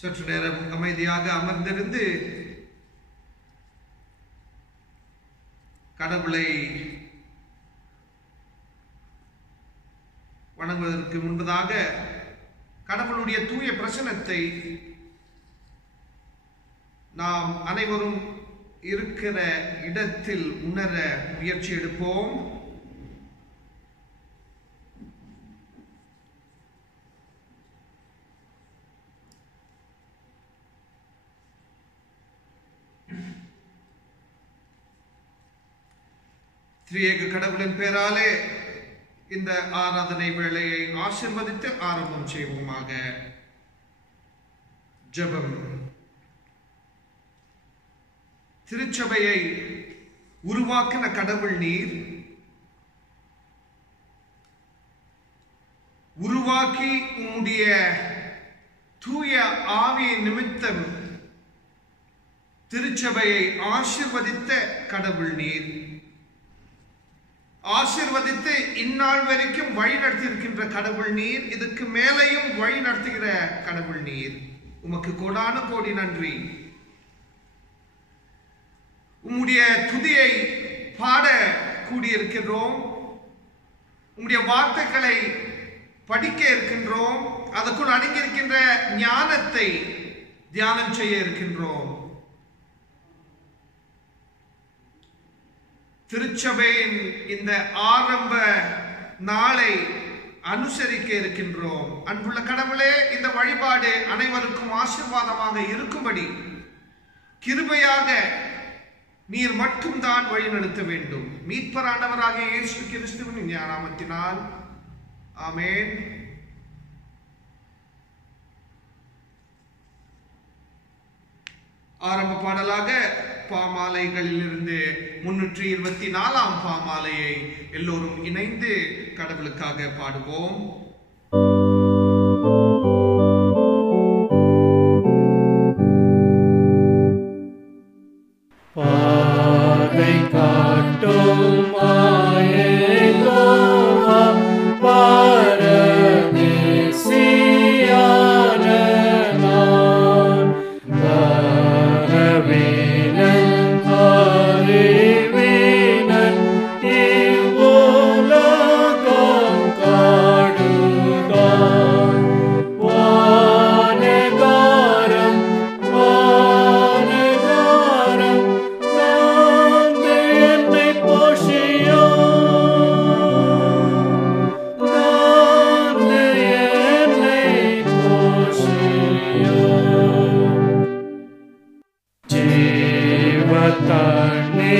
சற்று நேரம் அமைதியாக அமர்ந்திருந்து கடவுளை வணங்குவதற்கு முன்பதாக கடவுளுடைய தூய பிரசன்னத்தை நாம் அனைவரும் இருக்கிற இடத்தில் உணர முயற்சி எடுப்போம். திரியேக கடவுளின் பேராலே இந்த ஆராதனை வேளையை ஆசீர்வதித்து ஆரம்பம் செய்வோமாக. ஜெபம். திருச்சபையை உருவாக்கின கடவுள் நீர், உருவாக்கி உம்முடைய தூய ஆவியின் நிமித்தம் திருச்சபையை ஆசீர்வதித்த கடவுள் நீர், ஆசீர்வதித்து இந்நாள் வரைக்கும் வழி நடத்தியிருக்கின்ற கடவுள் நீர், இதுக்கு மேலையும் வழி நடத்துகிற கடவுள் நீர். உமக்கு கோடான கோடி நன்றி. உம்முடைய துதியை பாட கூடியிருக்கின்றோம், உம்முடைய வார்த்தைகளை படிக்க இருக்கின்றோம், அதற்குள் அடங்கியிருக்கின்ற ஞானத்தை தியானம் செய்ய இருக்கின்றோம். திருச்சபையின் இந்த ஆரம்ப நாளை அனுசரிக்க இருக்கின்றோம். அன்புள்ள கடவுளே, இந்த வழிபாடு அனைவருக்கும் ஆசீர்வாதமாக இருக்கும்படி கிருபையாக நீர் மட்டும்தான் வழிநடத்த வேண்டும். மீட்பர் ஆண்டவராகிய இயேசு கிறிஸ்துவின் நாமத்தினால் ஆமென். ஆரம்ப பாடலாக பாமாலைகளிலிருந்து 324ஆம் பாமாலையை எல்லோரும் இணைந்து கடவுளுக்காக பாடுவோம். பாதை காட்டும் மாயேகோவா பரதேசியான நான் வரவேனன் அறிவேனன் இவ்வுலகம் காடுதான் வானகாரம் வானகாரம் நாந்து என்னை போஷியோ நாந்து என்னை போஷியோ ஜீவத்தண்ணி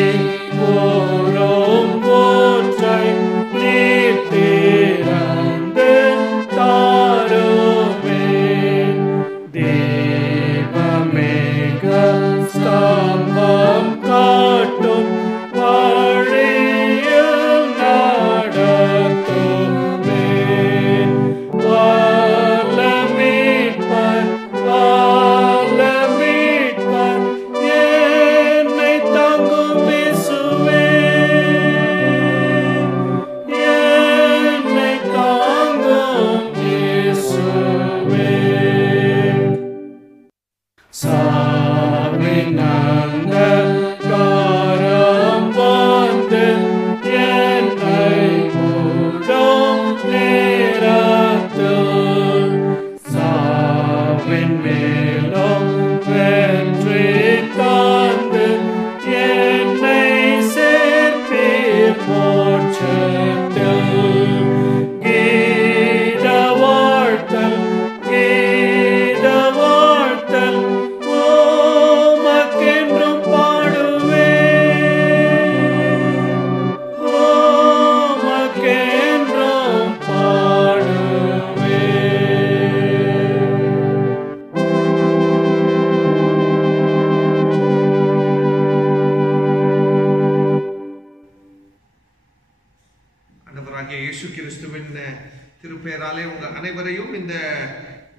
ஓரோம் போற்றை நீர் திறந்து தாருமே தீபமேக ஸ்தம்பம் காட்டும் வழியில் நடத்துமே வல்லமீட்பர் வல்லமீட்பர் என்னை தாங்கும் இயேசுவே என்னை தாங்கும் இயேசுவே சாவின் அந்தகாரம் வந்து என்னை மூடும் நேரத்தில் சாவின் மேலும் வெற்றி தந்து என்னை சேர்ப்பீர் மோட்சத்தில். கீத வாழ்த்தல் கீத வாழ்த்தல் உமக்கென்றும் பாடுவேன் உமக்கென்றும் பாடுவேன். ஆண்டவராகிய இயேசு கிறிஸ்துவின் திருப்பெயராலே உங்கள் அனைவரையும் இந்த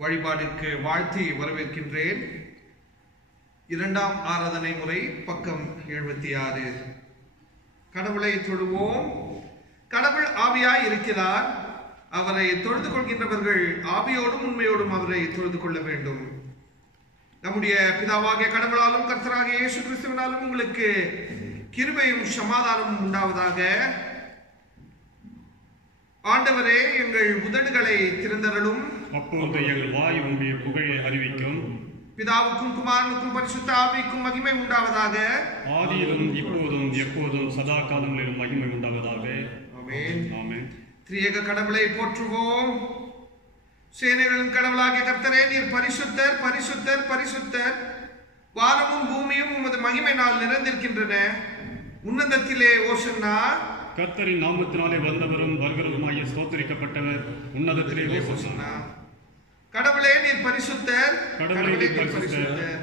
வழிபாடிற்கு வாழ்த்தி வரவேற்கின்றேன். இரண்டாம் ஆராதனை முறை பக்கம் 76. கடவுளை தொழுவோம். கடவுள் ஆவியாய் இருக்கிறார். அவரை தொழுது கொள்கின்றவர்கள் ஆவியோடும் உண்மையோடும் அவரை தொழுது கொள்ள வேண்டும். நம்முடைய பிதாவாகிய கடவுளாலும் கர்த்தராகிய இயேசு கிறிஸ்துவினாலும் உங்களுக்கு கிருபையும் சமாதானமும் உண்டாவதாக. ஆண்டவரே, எங்கள் உதடுகளை திறந்தருளும். அப்போது எங்கள் வாய் உம்முடைய புகழை அறிவிக்கும். பிதாவுக்கும் குமாரனுக்கும் பரிசுத்த ஆவிக்கும் மகிமை உண்டாவதாக. ஆதியிலும் இப்போதும் எப்போதும் சதா காலங்களிலும் மகிமை உண்டாவதாக. ஆமென். ஆமென். திரியேக கடவுளை போற்றுவோம். சேனைகளின் கடவுளாகிய கர்த்தரே, நீர் பரிசுத்தர், பரிசுத்தர், பரிசுத்தர். வானமும் பூமியும் உமது மகிமையினால் நிறைந்திருக்கின்றன. உன்னதத்திலே ஓசன்னா. கர்த்தரின் நாமத்தினாலே வந்தவரும் வருகிறவருமாகிய ஸ்தோத்திரிக்கப்பட்டவர் உன்னதத்திலே ஓசன்னா. கடவுளே, நீர் பரிசுத்தர், கடவுளே, நீர் பரிசுத்தர்.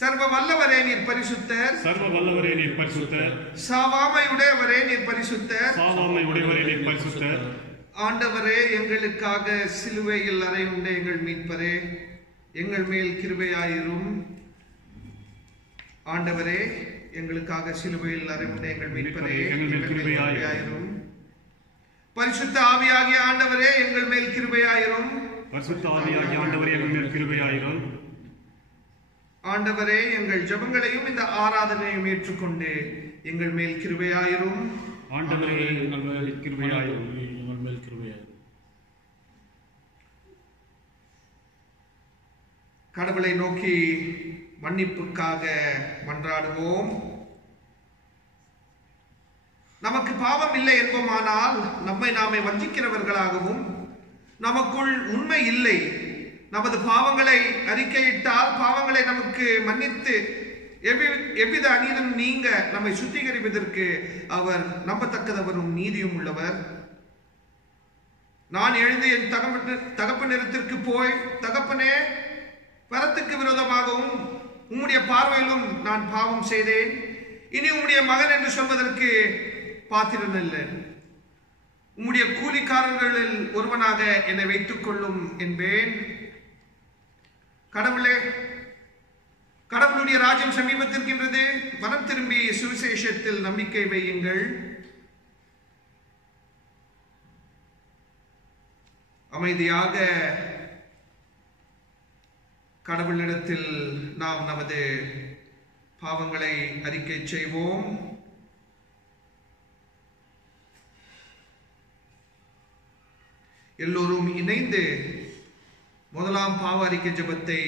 சர்வ வல்லவரே, நீர் பரிசுத்தர். சர்வ வல்லவரே, நீர் பரிசுத்தர். சாவாமை உடையவரே, நீர் பரிசுத்தர். சாவாமை உடையவரே, நீர் பரிசுத்தர். ஆண்டவரே, எங்களுக்காக சிலுவையில் அறையுண்ட எங்கள் மீட்பரே, எங்கள் மேல் கிருபையாயிரும். ஆண்டவரே, எங்களுக்காக சிலுவையில் அறையுண்ட எங்கள் மீட்பரே, எங்கள் மேல் கிருபையாயிரும். பரிசுத்த ஆவியாகிய ஆண்டவரே, எங்கள் மேல் கிருபையாயிரும். பரிசுத்த ஆவியாகிய ஆண்டவரே, எங்கள் மேல் கிருபையாயிரும். ஆண்டவரே, எங்கள் ஜெபங்களையும் இந்த ஆராதனையும் ஏற்றுக்கொண்டு எங்கள் மேல் கிருபையாயிரும். ஆண்டவரே, எங்கள் மேல் கிருபையாயிரும். எங்கள் மேல் கிருபையாயிரும். கடவுளை நோக்கி மன்னிப்புக்காக மன்றாடுவோம். நமக்கு பாவம் இல்லை என்போமானால் நம்மை நாமே வஞ்சிக்கிறவர்களாகவும், நமக்குள் உண்மை இல்லை, நமது பாவங்களை அறிக்கையிட்டால் பாவங்களை நமக்கு மன்னித்து எவ்வித அநீதியும் நீங்க நம்மை சுத்திகரிப்பதற்கு அவர் நம்பத்தக்கதவரும் நீதியும் உள்ளவர். நான் எழுந்து என் தகப்பனிடத்திற்கு போய், தகப்பனே, பரத்துக்கு விரோதமாகவும் உம்முடைய பார்வையிலும் நான் பாவம் செய்தேன், இனி உம்முடைய மகன் என்று சொல்வதற்கு பாத்திரம் இல்லை, உம்முடைய கூலிக்காரர்களில் ஒருவனாக என்னை வைத்துக் கொள்ளும் என்பேன். கடவுளே, கடவுளுடைய ராஜ்யம் சமீபத்திருக்கின்றது. மனம் திரும்பி சுவிசேஷத்தில் நம்பிக்கை வையுங்கள். அமைதியாக கடவுளிடத்தில் நாம் நமது பாவங்களை அறிக்கை செய்வோம். எல்லோரும் இணைந்து முதலாம் பாவ அறிக்கை ஜெபத்தை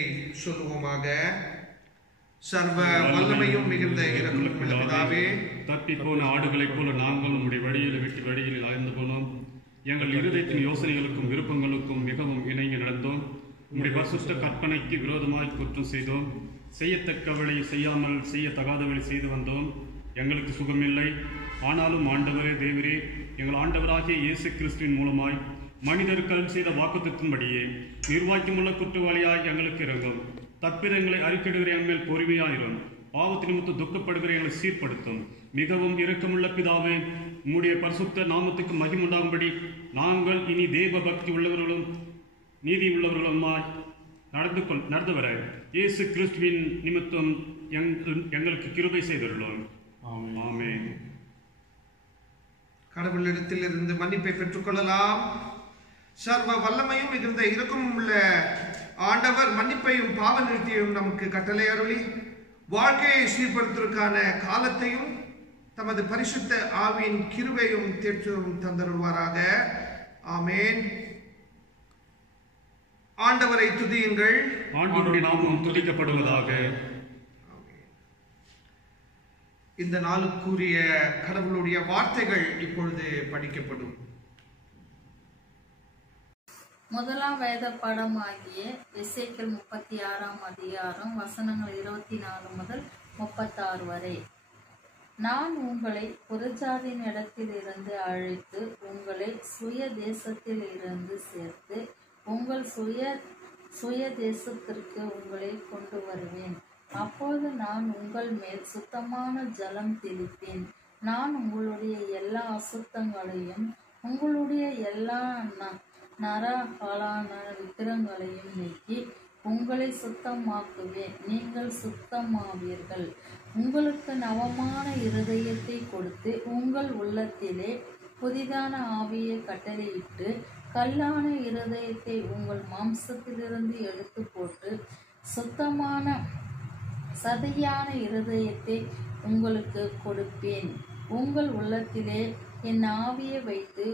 சொல்லுவோமாக. சர்வ வல்லமையும் மிகுந்த இரக்கமுள்ள பிதாவே, தப்பி போன ஆடுகளைப் போல நாங்கள் உம்முடைய வழியில் விட்டு வழியில் அலைந்து போனோம். எங்கள் இருதயத்தின் யோசனைகளுக்கும் விருப்பங்களுக்கும் மிகவும் இணங்கி நடந்தோம். உம்முடைய பரிசுத்த கற்பனைக்கு விரோதமாய் குற்றம் செய்தோம். செய்யத்தக்க வழி செய்யாமல் செய்யத்தகாத வழி செய்து வந்தோம். எங்களுக்கு சுகமில்லை. ஆனாலும் ஆண்டவரே, தேவரே, எங்கள் ஆண்டவராகிய இயேசு கிறிஸ்துவின் மூலமாய் மனிதர்கள் செய்த வாக்குத்தத்தின்படியே நிர்வாகியமுள்ள குற்றவாளியாய் எங்களுக்கு இறங்கும். தப்பிதங்களை அறிக்கையிடுகிற எங்கள் பொறுமையாயிரும். பாவத்தின் நிமித்தம் துக்கப்படுகிற எங்களை சீர்படுத்தும். மிகவும் இரக்கமுள்ள பிதாவே, உம்முடைய பரிசுத்த நாமத்துக்கு மகிமுண்டாகும்படி நாங்கள் இனி தேவ பக்தி உள்ளவர்களும் நீதி உள்ளவர்களுமாய் நடந்து வர இயேசு கிறிஸ்துவின் நிமித்தம் எங்களுக்கு கிருபை செய்துள்ளோம். ஆமென். கடவுளிடத்தில் இருந்து மன்னிப்பை பெற்றுக்கொள்ளலாம். சர்வ வல்லமையும் மிகுந்த இரக்கமும் உள்ள ஆண்டவர் மன்னிப்பையும் பாவ நிறுத்தியையும் நமக்கு கட்டளை அருளி வாழ்க்கையை சீர்படுத்துவதற்கான காலத்தையும் தமது பரிசுத்த ஆவியின் கிருபையும் தேற்றும் தந்தருள்வாராக. ஆமென். ஆண்டவரை துதியுங்கள். ஆண்டவருடைய நாமம் துதிக்கப்படுவதாக. இந்த நாளுக்குரிய கடவுளுடைய வார்த்தைகள் இப்பொழுது படிக்கப்படும். முதலாம் வேத பாடமாகிய எசேக்கியேல் 36ஆம் அதிகாரம் வசனங்கள் 24 முதல் 36 வரை. நான் உங்களை புறஜாதியின் இடத்திலிருந்து அழைத்து உங்களை சுய தேசத்தில் இருந்து சேர்த்து உங்கள் சுய தேசத்திற்கு உங்களை கொண்டு வருவேன். அப்போது நான் உங்கள் மேல் சுத்தமான ஜலம் தெளிப்பேன். நான் உங்களுடைய எல்லா அசுத்தங்களையும் உங்களுடைய எல்லா நரகாலான விக்கிரங்களையும் நீக்கி உங்களை சுத்தமாக்குவேன். நீங்கள் சுத்தமாவீர்கள். உங்களுக்கு நவமான இருதயத்தை கொடுத்து உங்கள் உள்ளத்திலே புதிதான ஆவியை கட்டளையிட்டு கல்லான இருதயத்தை உங்கள் மாம்சத்திலிருந்து எடுத்து போட்டு சுத்தமான சதையான இருதயத்தை உங்களுக்கு கொடுப்பேன். உங்கள் உள்ளத்திலே என் ஆவியை வைத்து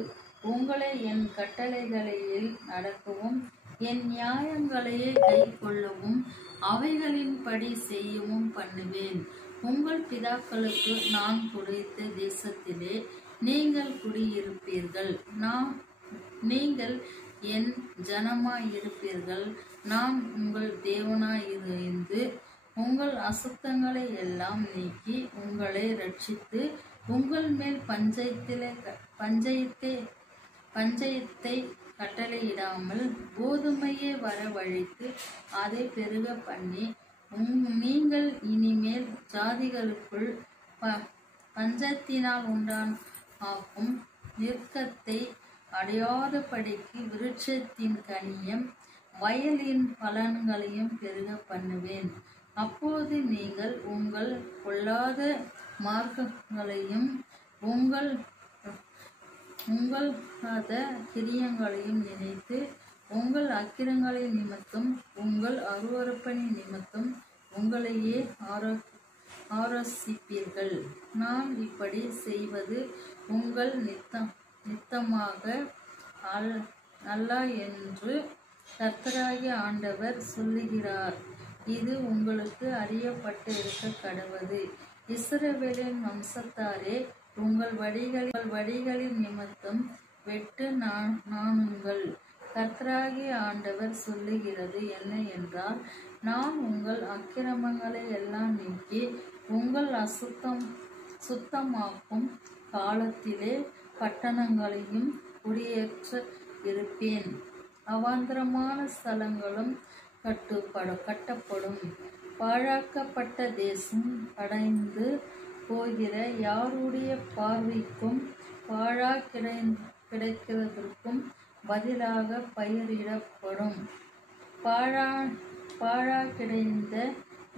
உங்களை என் கட்டளைகளில் நடக்கவும் என் நியாயங்களையே கை கொள்ளவும் அவைகளின்படி செய்யவும் பண்ணுவேன். உங்கள் பிதாக்களுக்கு நான் கொடுத்த தேசத்திலே நீங்கள் குடியிருப்பீர்கள். நீங்கள் என் ஜனமாயிருப்பீர்கள். நான் உங்கள் தேவனாயிருந்து உங்கள் அசுத்தங்களை எல்லாம் நீக்கி உங்களை ரட்சித்து உங்கள் மேல் பஞ்சயத்தை கட்டளையிடாமல் கோதுமையை வரவழைத்து அதை பெருக பண்ணி நீங்கள் இனிமேல் ஜாதிகளுக்குள் பஞ்சத்தினால் உண்டாகும் நிற்கத்தை அடையாதபடிக்கு விருட்சத்தின் கனியம் வயலின் பலன்களையும் பெருக பண்ணுவேன். அப்போது நீங்கள் உங்கள் பொல்லாத மார்க்கங்களையும் உங்கள் கிரியங்களையும் நினைத்து உங்கள் அக்கிரங்களின் நிமித்தம் உங்கள் அருவருப்பணி நிமித்தம் உங்களையே ஆரோசிப்பீர்கள். நான் இப்படி செய்வது உங்கள் நித்தமாக அல்ல என்று கர்த்தராகிய ஆண்டவர் சொல்லுகிறார். இது உங்களுக்கு அறியப்பட்டு இருக்க கடவது. இஸ்ரவேலின் வம்சத்தாரே, உங்கள் வழிகளின் நிமித்தம் வெட்டு நாணுங்கள். கர்த்தராகிய ஆண்டவர் சொல்லுகிறது என்ன என்றால், நான் உங்கள் அக்கிரமங்களை எல்லாம் நீக்கி உங்கள் சுத்தமாக்கும் காலத்திலே பட்டணங்களையும் குடியேற்ற இருப்பேன். அவாந்தரமான ஸ்தலங்களும் கட்டப்படும். பாழாக்கப்பட்ட தேசம் அடைந்து போகிற யாருடைய பார்வைக்கும் பாழா கிடைக்கிறதற்கும் பதிலாக பயிரிடப்படும். பாழா கிடைந்த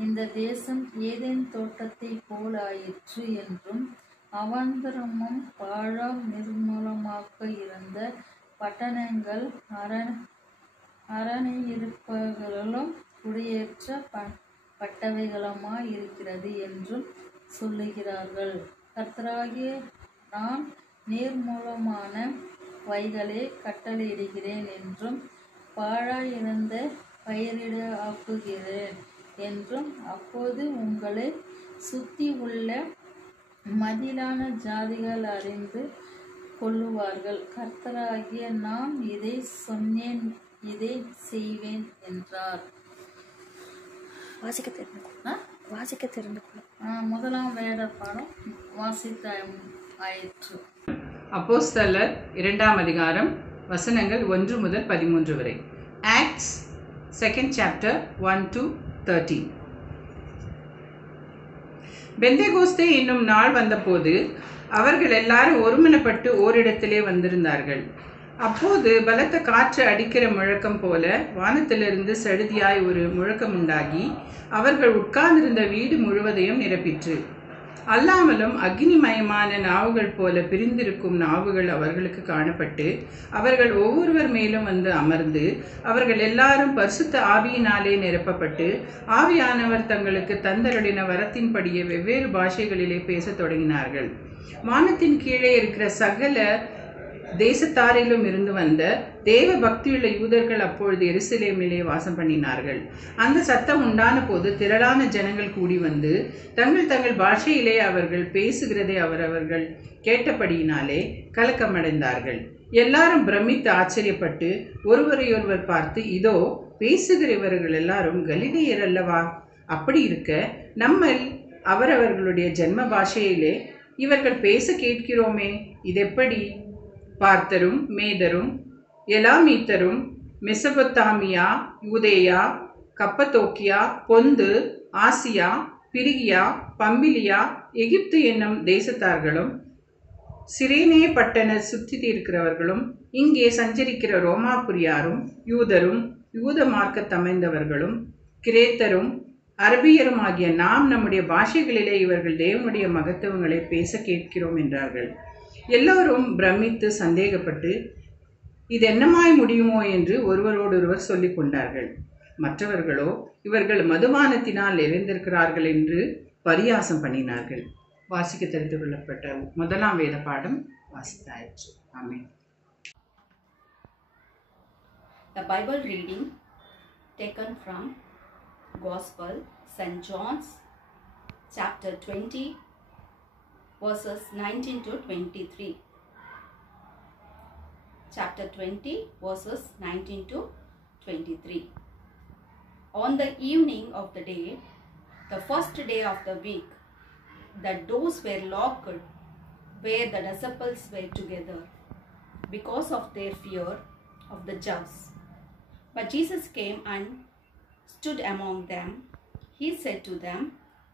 இந்த தேசம் ஏதேன் தோட்டத்தை போலாயிற்று என்றும் அவாந்தரமும் பாழாம் நிர்மூலமாக இருந்த பட்டணங்கள் அரணியிருப்பவர்களும் குடியேற்ற பட்டவைகளுமாயிருக்கிறது என்றும் சொல்லுகிறார்கள். கர்த்தராகிய நான் நீர்மூலமான வைகளை கட்டளையிடுகிறேன் என்றும் பாழாயிருந்த பயிரிட ஆக்குகிறேன் என்றும் அப்போது உங்களை சுத்தி உள்ள மதிலான ஜாதிகள் அறிந்து கொள்ளுவார்கள். கர்த்தராகிய நான் இதை சொன்னேன், இதை செய்வேன் என்றார். வாசிக்க தெரிந்து கொள்ள முதலாம் வேத பாடம் வாசித்தாயிற்று. அப்போஸ்தலர் 2ஆம் அதிகாரம் வசனங்கள் 1 முதல் 13 வரை. Acts 2nd chapter 1 to 13. பெந்தெகோஸ்தே என்னும் நாள் வந்தபோது அவர்கள் எல்லாரும் ஒருமனப்பட்டு ஓரிடத்திலே வந்திருந்தார்கள். அப்போது பலத்த காற்று அடிக்கிற முழக்கம் போல வானத்திலிருந்து சடுதியாய் ஒரு முழக்கம் உண்டாகி அவர்கள் உட்கார்ந்திருந்த வீடு முழுவதையும் நிரப்பிற்று. அல்லாமலும் அக்னிமயமான நாவுகள் போல பிரிந்திருக்கும் நாவுகள் அவர்களுக்கு காணப்பட்டு அவர்கள் ஒவ்வொருவர் மேலும் வந்து அமர்ந்து அவர்கள் எல்லாரும் பரிசுத்த ஆவியினாலே நிரப்பப்பட்டு ஆவியானவர் தங்களுக்கு தந்தருளின வரத்தின்படியே வெவ்வேறு பாஷைகளிலே பேசத் தொடங்கினார்கள். வானத்தின் கீழே இருக்கிற சகல தேசத்தாரிலும் இருந்து வந்த தேவ பக்தியுள்ள யூதர்கள் அப்பொழுது எருசலேமிலே வாசம் பண்ணினார்கள். அந்த சத்தம் உண்டான போது திரளான ஜனங்கள் கூடி வந்து தங்கள் தங்கள் பாஷையிலே அவர்கள் பேசுகிறதை அவரவர்கள் கேட்டபடியினாலே கலக்கமடைந்தார்கள். எல்லாரும் பிரமித்து ஆச்சரியப்பட்டு ஒருவரையொருவர் பார்த்து, இதோ பேசுகிறவர்கள் எல்லாரும் கலிலேயர் அல்லவா? அப்படி இருக்க நம்மில் அவரவர்களுடைய ஜென்ம பாஷையிலே இவர்கள் பேச கேட்கிறோமே, இதெப்படி? பார்த்தரும் மேதரும் எலாமீத்தரும் மெசபொத்தாமியா, யூதேயா, கப்பத்தோக்கியா, பொந்து, ஆசியா, பிரிகியா, பம்பிலியா, எகிப்து என்னும் தேசத்தார்களும் சிரேனே பட்டண சுற்றி இருக்கிறவர்களும் இங்கே சஞ்சரிக்கிற ரோமாபுரியாரும் யூதரும் யூத மார்க்கத்தமைந்தவர்களும் கிரேத்தரும் அரபியரும் ஆகிய நாம் நம்முடைய பாஷைகளிலே இவர்கள் தேவனுடைய மகத்துவங்களை பேச கேட்கிறோம் என்றார்கள். எல்லோரும் பிரமித்து சந்தேகப்பட்டு இது என்னமாய் முடியுமோ என்று ஒருவரோடொருவர் சொல்லிக் கொண்டார்கள். மற்றவர்களோ இவர்கள் மதுபானத்தினால் நிறைந்திருக்கிறார்கள் என்று பரியாசம் பண்ணினார்கள். வாசிக்க தெரிந்து கொள்ளப்பட்ட முதலாம் வேத பாடம் வாசித்தாயிற்று. ஆமென். The Bible reading taken from Gospel St. John's chapter 20 verses 19 to 23. Chapter 20 verses 19 to 23. On the evening of the day, the first day of the week, the doors were locked where the disciples were together because of their fear of the Jews. But Jesus came and stood among them. He said to them,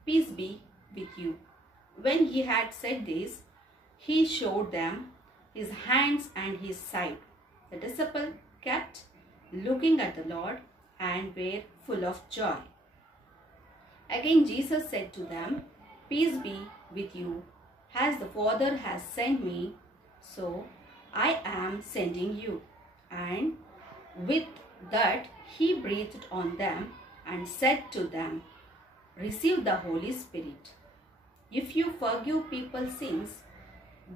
"Peace be with you." When he had said this, he showed them his hands and his side. The disciples kept looking at the Lord and were full of joy. Again Jesus said to them, "Peace be with you. As the Father has sent me, so I am sending you." And with that he breathed on them and said to them, "Receive the Holy Spirit. If you forgive people's sins,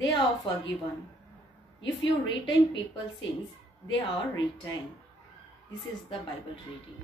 they are forgiven. If you retain people's sins, they are retained." This is the Bible reading.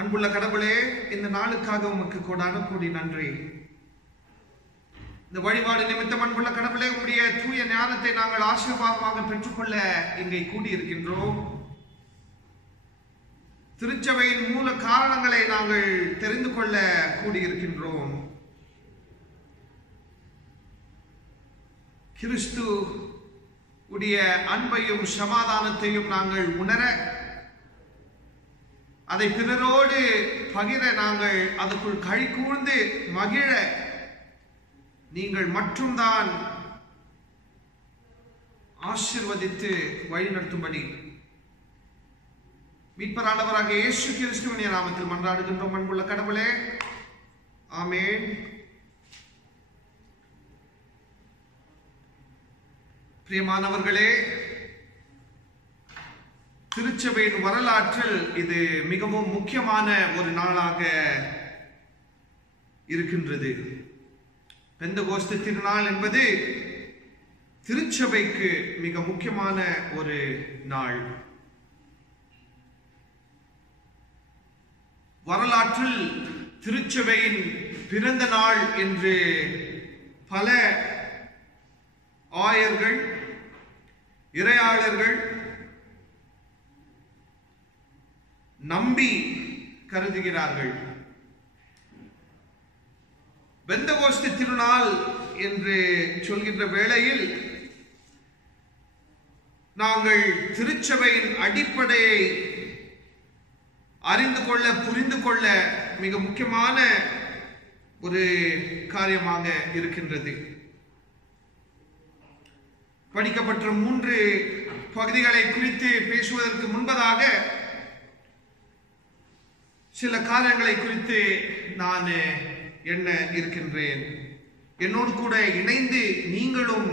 அன்புள்ள கடவுளே, இந்த நாளுக்காக உமக்கு கோடான கோடி நன்றி. இந்த வழிபாடு நிமித்தம் அன்புள்ள கடவுளே, உம்முடைய தூய ஞானத்தை நாங்கள் ஆசீர்வாதமாக பெற்றுக்கொள்ள இங்கே கூடியிருக்கின்றோம். திருச்சபையின் மூல காரணங்களை நாங்கள் தெரிந்து கொள்ள கூடியிருக்கின்றோம். கிறிஸ்து உடைய அன்பையும் சமாதானத்தையும் நாங்கள் உணர, அதை பிறரோடு பகிர, நாங்கள் அதற்குள் கழி கூர்ந்து மகிழ நீங்கள் மட்டும்தான் ஆசீர்வதித்து வழிநடத்தும்படி மீட்பரானவராக இயேசு கிறிஸ்துவின் நாமத்தில் மன்றாடுகின்றோம் அன்புள்ள கடவுளே. ஆமென். பிரியமானவர்களே, திருச்சபையின் வரலாற்றில் இது மிகவும் முக்கியமான ஒரு நாளாக இருக்கின்றது. பெந்தகோஸ்து திருநாள் என்பது திருச்சபைக்கு மிக முக்கியமான ஒரு நாள். வரலாற்றில் திருச்சபையின் பிறந்த நாள் என்று பல ஆயர்கள், இறையாளர்கள் நம்பி கருதுகிறார்கள். பெந்தகோஸ்து திருநாள் என்று சொல்கின்ற வேளையில் நாங்கள் திருச்சபையின் அடிப்படையை அறிந்து கொள்ள புரிந்து கொள்ள மிக முக்கியமான ஒரு காரியமாக இருக்கின்றது. படிக்கப்பட்ட 3 பகுதிகளை குறித்து பேசுவதற்கு முன்பதாக சில காரியங்களை குறித்து நான் எண்ண இருக்கின்றேன். என்னோடு கூட இணைந்து நீங்களும்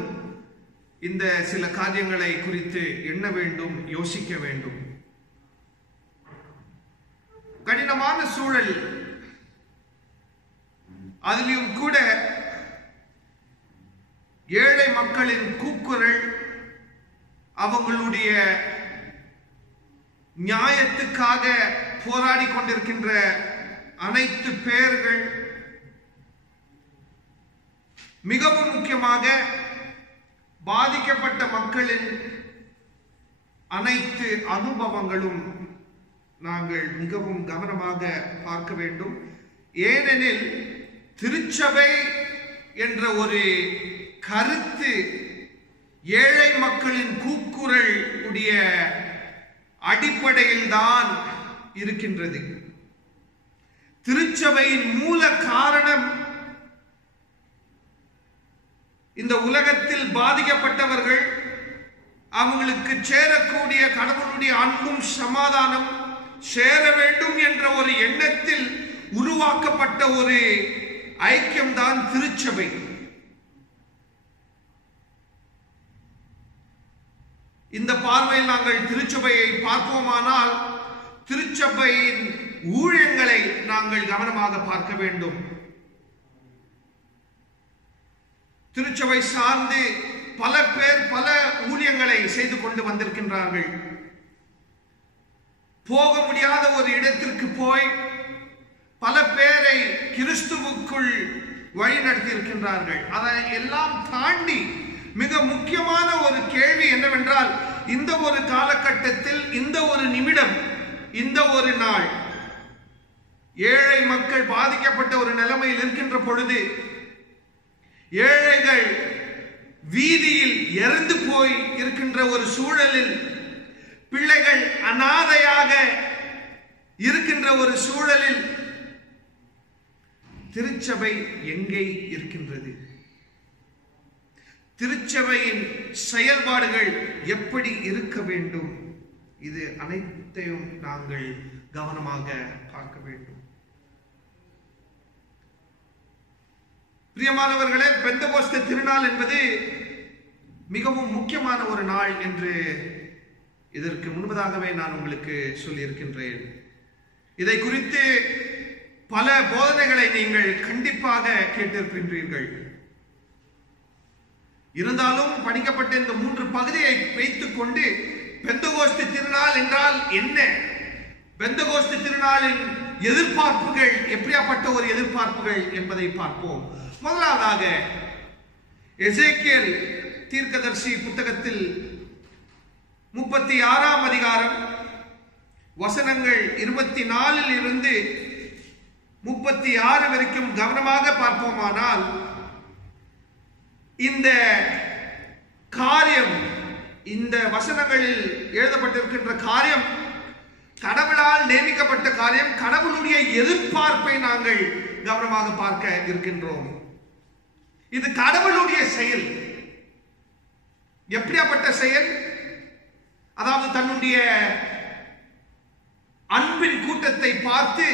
இந்த சில காரியங்களை குறித்து எண்ண வேண்டும், யோசிக்க வேண்டும். கடினமான சூழல், அதிலும் கூட ஏழை மக்களின் கூக்குரல், அவங்களுடைய நியாயத்துக்காக போராடி கொண்டிருக்கின்ற அனைத்து பேர்கள், மிகவும் முக்கியமாக பாதிக்கப்பட்ட மக்களின் அனைத்து அனுபவங்களும் நாங்கள் மிகவும் கவனமாக பார்க்க வேண்டும். ஏனெனில் திருச்சபை என்ற ஒரு கருத்து ஏழை மக்களின் கூக்குரல் உடைய அடிப்படையில் தான் இருக்கின்றது. திருச்சபையின் மூல காரணம் இந்த உலகத்தில் பாதிக்கப்பட்டவர்கள், அவங்களுக்கு சேரக்கூடிய கடவுளுடைய அன்பும் சமாதானம் சேர வேண்டும் என்ற ஒரு எண்ணத்தில் உருவாக்கப்பட்ட ஒரு ஐக்கியம்தான் திருச்சபை. இந்த பார்வையில் நாங்கள் திருச்சபையை பார்ப்போமானால் திருச்சபையின் ஊழியங்களை நாங்கள் கவனமாக பார்க்க வேண்டும். திருச்சபை சார்ந்து பல பேர் பல ஊழியங்களை செய்து கொண்டு வந்திருக்கின்றார்கள். போக முடியாத ஒரு இடத்திற்கு போய் பல பேரை கிறிஸ்துவுக்குள் வழி நடத்தி இருக்கின்றார்கள். அதை எல்லாம் தாண்டி மிக முக்கியமான ஒரு கேள்வி என்னவென்றால், இந்த ஒரு காலகட்டத்தில், இந்த ஒரு நிமிடம், இந்த ஒரு நாள் ஏழை மக்கள் பாதிக்கப்பட்ட ஒரு நிலைமையில் இருக்கின்ற பொழுது, ஏழைகள் வீதியில் இறந்து போய் இருக்கின்ற ஒரு சூழலில், பிள்ளைகள் அனாதையாக இருக்கின்ற ஒரு சூழலில் திருச்சபை எங்கே இருக்கின்றது? திருச்சபையின் செயல்பாடுகள் எப்படி இருக்க வேண்டும்? இது அனைத்தையும் நாங்கள் கவனமாக பார்க்க வேண்டும். பிரியமானவர்களே, பெந்தகோஸ்தே திருநாள் என்பது மிகவும் முக்கியமான ஒரு நாள் என்று இதற்கு முன்பதாகவே நான் உங்களுக்கு சொல்லியிருக்கின்றேன். இதை குறித்து பல போதனைகளை நீங்கள் கண்டிப்பாக கேட்டிருக்கின்றீர்கள். இருந்தாலும் படிக்கப்பட்ட இந்த 3 பகுதியை வைத்துக் கொண்டு பெந்தகோஸ்தே திருநாள் என்றால் என்ன, பெந்தகோஸ்தே திருநாளின் எதிர்பார்ப்புகள் எப்படியாப்பட்ட ஒரு எதிர்பார்ப்புகள் என்பதை பார்ப்போம். முதலாவதாக எசேக்கியேல் தீர்க்கதரிசி புத்தகத்தில் 36ஆம் அதிகாரம் வசனங்கள் 24 இருந்து 36 வரைக்கும் கவனமாக பார்ப்போமானால், இந்த காரியம், இந்த வசனங்களில் எழுதப்பட்டிருக்கின்ற காரியம் கடவுளால் நியமிக்கப்பட்ட காரியம். கடவுளுடைய எதிர்பார்ப்பை நாங்கள் கவனமாக பார்க்க இருக்கின்றோம். இது கடவுளுடைய செயல். எப்படியாப்பட்ட செயல்? அதாவது தன்னுடைய அன்பின் கூட்டத்தை பார்த்து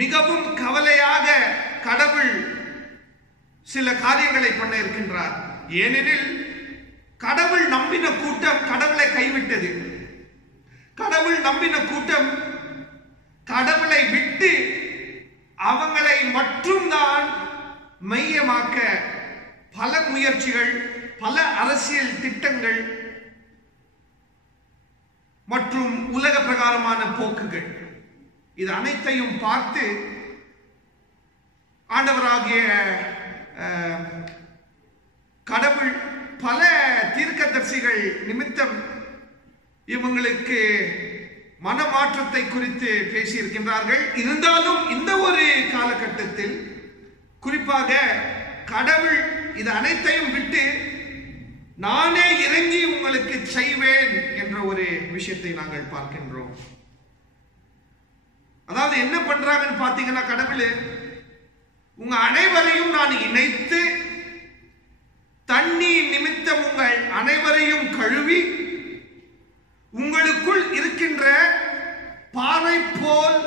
மிகவும் கவலையாக கடவுள் சில காரியங்களை பண்ண இருக்கின்றார். ஏனெனில் கடவுள் நம்பின கூட்டம் கடவுளை கைவிட்டது. கடவுள் நம்பின கூட்டம் கடவுளை விட்டு அவங்களை மட்டும்தான் மையமாக்க பல முயற்சிகள், பல அரசியல் திட்டங்கள் மற்றும் உலக பிரகாரமான போக்குகள், இது அனைத்தையும் பார்த்து ஆண்டவராகிய கடவுள் பல தீர்க்கதரிசிகள் நிமித்தம் இவங்களுக்கு மனமாற்றத்தை குறித்து பேசியிருக்கின்றார்கள். இருந்தாலும் இந்த ஒரு காலகட்டத்தில் குறிப்பாக கடவுள் இது அனைத்தையும் விட்டு நானே இறங்கி உங்களுக்கு செய்வேன் என்ற ஒரு விஷயத்தை நாங்கள் பார்க்கின்றோம். அதாவது என்ன பண்றாங்கன்னு பாத்தீங்கன்னா, கடவுள் உங்க அனைவரையும் நான் இணைத்து தண்ணீர் நிமித்தம் உங்கள் அனைவரையும் கழுவி உங்களுக்குள் இருக்கின்ற பாறை போல்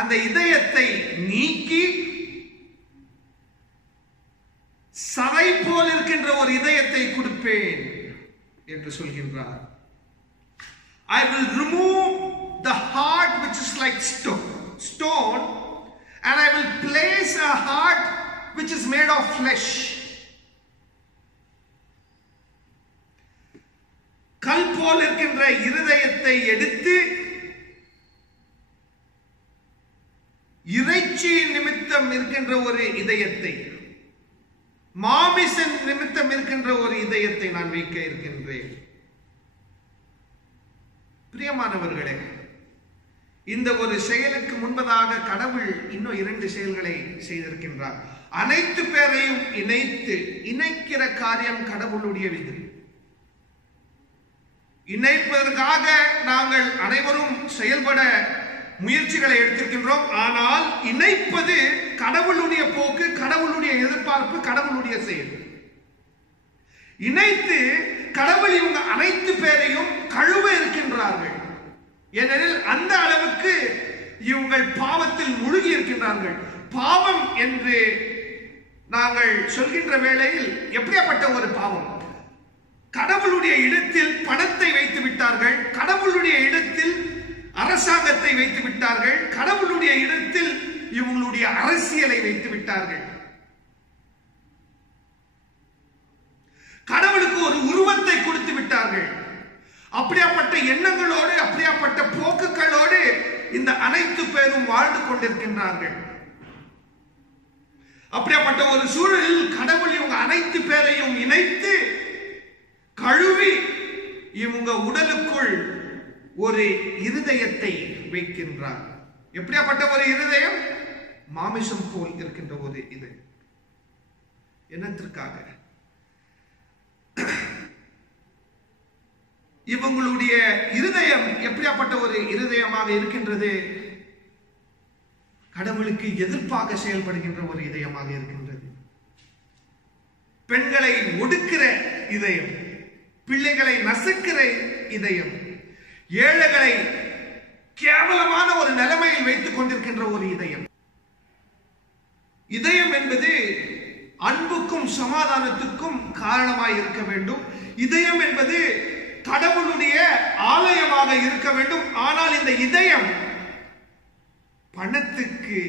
அந்த இதயத்தை நீக்கி சரை போல் இருக்கின்ற ஒரு இதயத்தை கொடுப்பேன் என்று சொல்கின்றார். I will remove the heart which is like stone and I will place a heart which is made of flesh. கல் போல் இருக்கின்ற இருதயத்தை எடுத்து இறைச்சி நிமித்தம் இருக்கின்ற ஒரு இதயத்தை, மாமிச நிமித்தம் இருக்கின்ற ஒரு இதயத்தை நான் வைக்க இருக்கின்றேன். பிரியமானவர்களே, இந்த ஒரு செயலுக்கு முன்பதாக கடவுள் இன்னும் 2 செயல்களை செய்திருக்கின்றார். அனைத்து பேரையும் இணைக்கிற காரியம் கடவுளுடைய விதி. இணைப்பதற்காக நாங்கள் அனைவரும் செயல்பட முயற்சிகளை எடுத்திருக்கின்றோம். ஆனால் இணைப்பது கடவுளுடைய போக்கு, கடவுளுடைய எதிர்பார்ப்பு, கடவுளுடைய செயல். இணைத்து கடவுள் இவங்க அனைத்து பேரையும் கழுவ இருக்கின்றார்கள். ஏனெனில் அந்த அளவுக்கு இவங்கள் பாவத்தில் முழுகி இருக்கின்றார்கள். பாவம் என்று நாங்கள் சொல்கின்ற வேளையில் எப்படியாப்பட்ட ஒரு பாவம்? கடவுளுடைய இடத்தில் பணத்தை வைத்து விட்டார்கள், கடவுளுடைய இடத்தில் அரசாங்கத்தை வைத்து விட்டார்கள், கடவுளுடைய இடத்தில் இவங்களுடைய அரசியலை வைத்து விட்டார்கள். கடவுளுக்கு ஒரு உருவத்தை கொடுத்து விட்டார்கள். அப்படியாப்பட்ட எண்ணங்களோடு, அப்படியாப்பட்ட போக்குகளோடு இந்த அனைத்து பேரும் வாழ்ந்து கொண்டிருக்கின்றார்கள். அப்படியாப்பட்ட ஒரு சூழலில் கடவுள் இவங்க அனைத்து பேரையும் இணைத்து கழுவி இவங்க உடலுக்குள் ஒரு இருதயத்தை வைக்கின்றார். எப்படியாப்பட்ட ஒரு இருதயம்? மாமிசம் போல் இருக்கின்ற ஒரு இது. என்னத்திற்காக? இவங்களுடைய இருதயம் எப்படியாப்பட்ட ஒரு இருதயமாக இருக்கின்றது? கடவுளுக்கு எதிர்ப்பாக செயல்படுகின்ற ஒரு இதயமாக இருக்கின்றது. பெண்களை ஒடுக்கிற இதயம், பிள்ளைகளை நசுக்கிற இதயம், ஏழைகளை கேவலமான ஒரு நிலைமையில் வைத்துக் கொண்டிருக்கின்ற ஒரு இதயம். இதயம் என்பது அன்புக்கும் சமாதானத்துக்கும் காரணமாய் இருக்க வேண்டும். இதயம் என்பது கடவுளுடைய ஆலயமாக இருக்க வேண்டும். ஆனால் இந்த இதயம் பணத்துக்கு,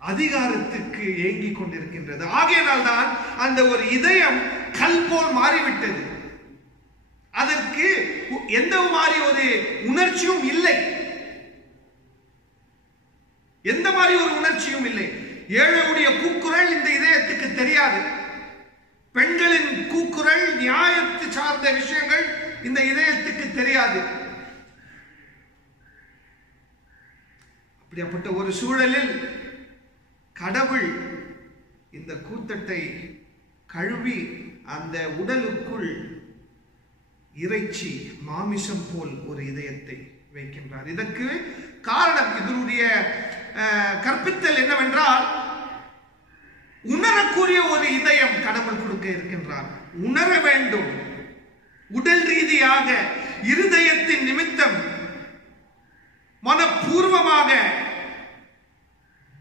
அதிகாரத்துக்கு ஏங்கிக் கொண்டிருக்கின்றது. ஆகையினால் தான் அந்த ஒரு இதயம் கல் போல் மாறிவிட்டது. அதற்கு எந்த மாதிரி ஒரு உணர்ச்சியும் இல்லை, எந்த மாதிரி ஒரு உணர்ச்சியும் இல்லை. ஏழையுடைய கூக்குரல் இந்த இதயத்துக்கு தெரியாது. பெண்களின் கூக்குரல், நியாயத்தை சார்ந்த விஷயங்கள் இந்த இதயத்துக்கு தெரியாது. அப்படிப்பட்ட ஒரு சூழலில் கடவுள் இந்த கூத்தட்டை கழுவி அந்த உடலுக்குள் இறைச்சி, மாமிசம் போல் ஒரு இதயத்தை வைக்கின்றார். இதற்கு காரணம், இதனுடைய கற்பித்தல் என்னவென்றால், உணரக்கூடிய ஒரு இதயம் கடவுள் கொடுக்க இருக்கின்றார். உணர வேண்டும். உடல் ரீதியாக, இருதயத்தின் நிமித்தம் மனப்பூர்வமாக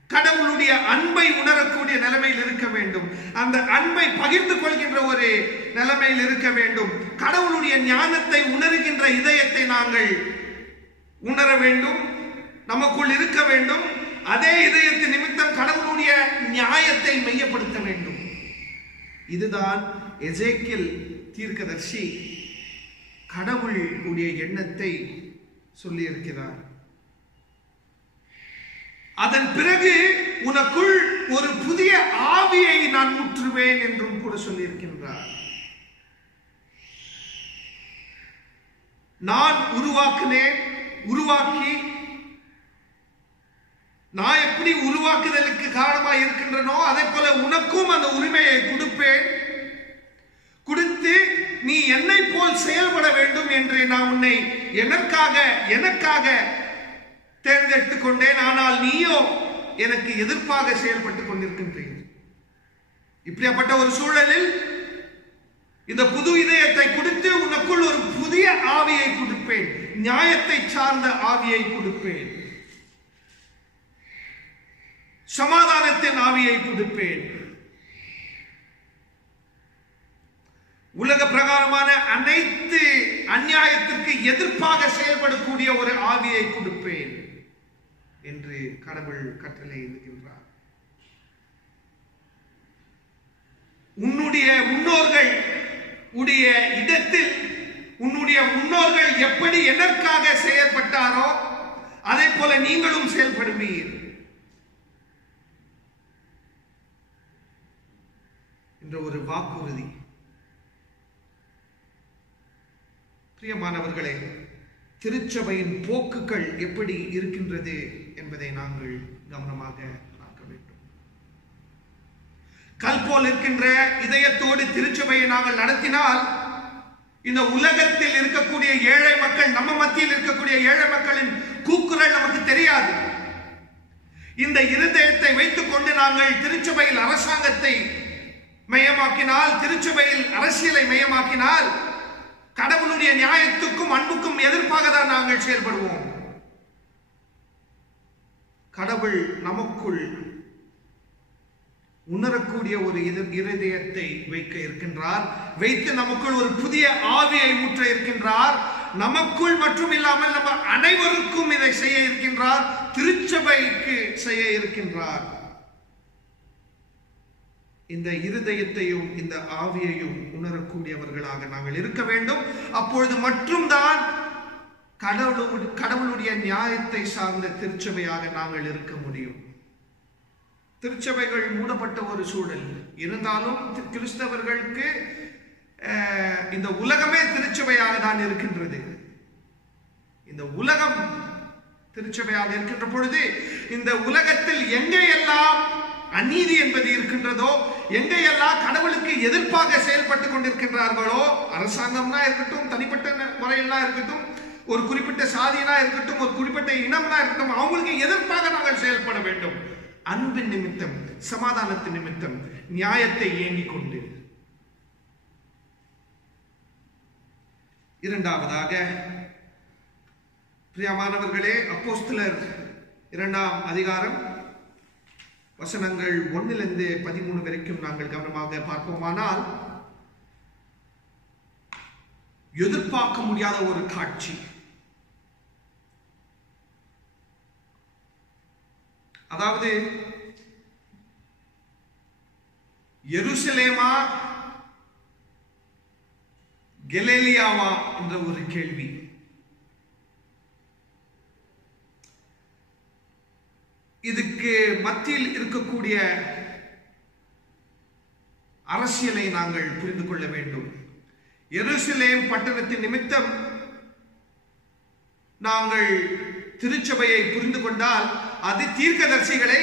கடவுளுடைய அன்பை உணரக்கூடிய நிலைமையில் இருக்க வேண்டும். அந்த அன்பை பகிர்ந்து கொள்கின்ற ஒரு நிலைமையில் இருக்க வேண்டும். கடவுளுடைய ஞானத்தை உணர்கின்ற இதயத்தை நாங்கள் உணர வேண்டும், நமக்குள் இருக்க வேண்டும். அதே இதயத்தின் நிமித்தம் கடவுளுடைய நியாயத்தை மையப்படுத்த வேண்டும். இதுதான் எசேக்கியேல் தீர்க்கதரிசி கடவுளுடைய எண்ணத்தை சொல்லியிருக்கிறார். அதன் பிறகு உனக்குள் ஒரு புதிய ஆவியை நான் ஊற்றுவேன் என்றும் கூட சொல்லியிருக்கின்றார். நான் உருவாக்கி நான் எப்படி உருவாக்குதலுக்கு காரணமாக இருக்கின்றனோ அதே போல உனக்கும் அந்த உரிமையை கொடுப்பேன். கொடுத்து நீ என்னை போல் செயல்பட வேண்டும் என்று நான் உன்னை எனக்காக தேர்ந்தெடுத்துக் கொண்டேன். ஆனால் நீயோ எனக்கு எதிர்ப்பாக செயல்பட்டுக் கொண்டிருக்கின்றேன். இப்படிப்பட்ட ஒரு சூழலில் இந்த புது இதயத்தை கொடுத்து உனக்குள் ஒரு புதிய ஆவியை கொடுப்பேன், நியாயத்தை சார்ந்த ஆவியை கொடுப்பேன், சமாதானத்தின் ஆவியை கொடுப்பேன், உலக பிரகாரமான அனைத்து அநியாயத்திற்கு எதிர்ப்பாக செயல்படக்கூடிய ஒரு ஆவியை கொடுப்பேன் என்று கடவுள் கட்டளை இடுகின்றார். உன்னுடைய முன்னோர்கள் உடைய இடத்தில் உன்னுடைய முன்னோர்கள் எப்படி எதற்காக செயல்பட்டாரோ அதே போல நீங்களும் செயல்படுவீர் என்ற ஒரு வாக்குறுதி. பிரியமானவர்களே, திருச்சபையின் போக்குகள் எப்படி இருக்கின்றது என்பதை நாங்கள் கவனமாக பார்க்க வேண்டும். கல் போல் இருக்கின்ற இதயத்தோடு திருச்சபையை நாங்கள் நடத்தினால் இந்த உலகத்தில் இருக்கக்கூடிய ஏழை மக்கள், நம்ம மத்தியில் இருக்கக்கூடிய ஏழை மக்களின் கூக்குரல் நமக்கு தெரியாது. இந்த இருதயத்தை வைத்துக் கொண்டு நாங்கள் திருச்சபையில் அரசாங்கத்தை மையமாக்கினால், திருச்சபையில் அரசியலை மையமாக்கினால் கடவுளுடைய நியாயத்துக்கும் அன்புக்கும் எதிர்ப்பாக தான் நாங்கள் செயல்படுவோம். கடவுள் நமக்குள் உணரக்கூடிய ஒரு இருதயத்தை வைக்க இருக்கின்றார். வைத்து நமக்குள் ஒரு புதிய ஆவியை ஊற்ற இருக்கின்றார். நமக்குள் மற்றும் இல்லாமல் நம்ம அனைவருக்கும் இதை செய்ய இருக்கின்றார். திருச்சபைக்கு செய்ய இருக்கின்றார். இந்த இருதயத்தையும் இந்த ஆவியையும் உணரக்கூடியவர்களாக நாங்கள் இருக்க வேண்டும். அப்பொழுது மட்டும்தான் கடவுளுடைய நியாயத்தை சார்ந்த திருச்சபையாக நாங்கள் இருக்க முடியும். திருச்சபைகள் மூடப்பட்ட ஒரு சூழல் இருந்தாலும் கிறிஸ்தவர்களுக்கு இந்த உலகமே திருச்சபையாக தான் இருக்கின்றது. இந்த உலகம் திருச்சபையாக இருக்கின்ற பொழுது இந்த உலகத்தில் எங்கெல்லாம் அநீதி என்பது இருக்கின்றதோ, எங்கெல்லாம் கடவுளுக்கு எதிர்ப்பாக செயல்பட்டுக் கொண்டிருக்கின்றார்களோ, அரசாங்கம்னா இருக்கட்டும், தனிப்பட்ட முறையெல்லாம் இருக்கட்டும், ஒரு குறிப்பிட்ட சாதினா இருக்கட்டும், ஒரு குறிப்பிட்ட இனம்னா இருக்கட்டும், அவங்களுக்கு எதிர்ப்பாக நாங்கள் செயல்பட வேண்டும். அன்பின் நிமித்தம், சமாதானத்தின் நிமித்தம், நியாயத்தை ஏங்கிக் கொண்டு. இரண்டாவதாக, பிரியமானவர்களே, அப்போஸ்தலர் 2ஆம் அதிகாரம் வசனங்கள் 1 - 13 வரைக்கும் நாங்கள் கவனமாக பார்ப்போமானால், எதிர்பார்க்க முடியாத ஒரு காட்சி. அதாவது எருசலேமா கலிலேயாவா என்ற ஒரு கேள்வி. இதுக்கு மத்தியில் இருக்கக்கூடிய அரசியலை நாங்கள் புரிந்து கொள்ள வேண்டும். எருசலேம் பட்டணத்தின் நிமித்தம் நாங்கள் திருச்சபையை புரிந்து கொண்டால் அது தீர்க்கதரிசிகளை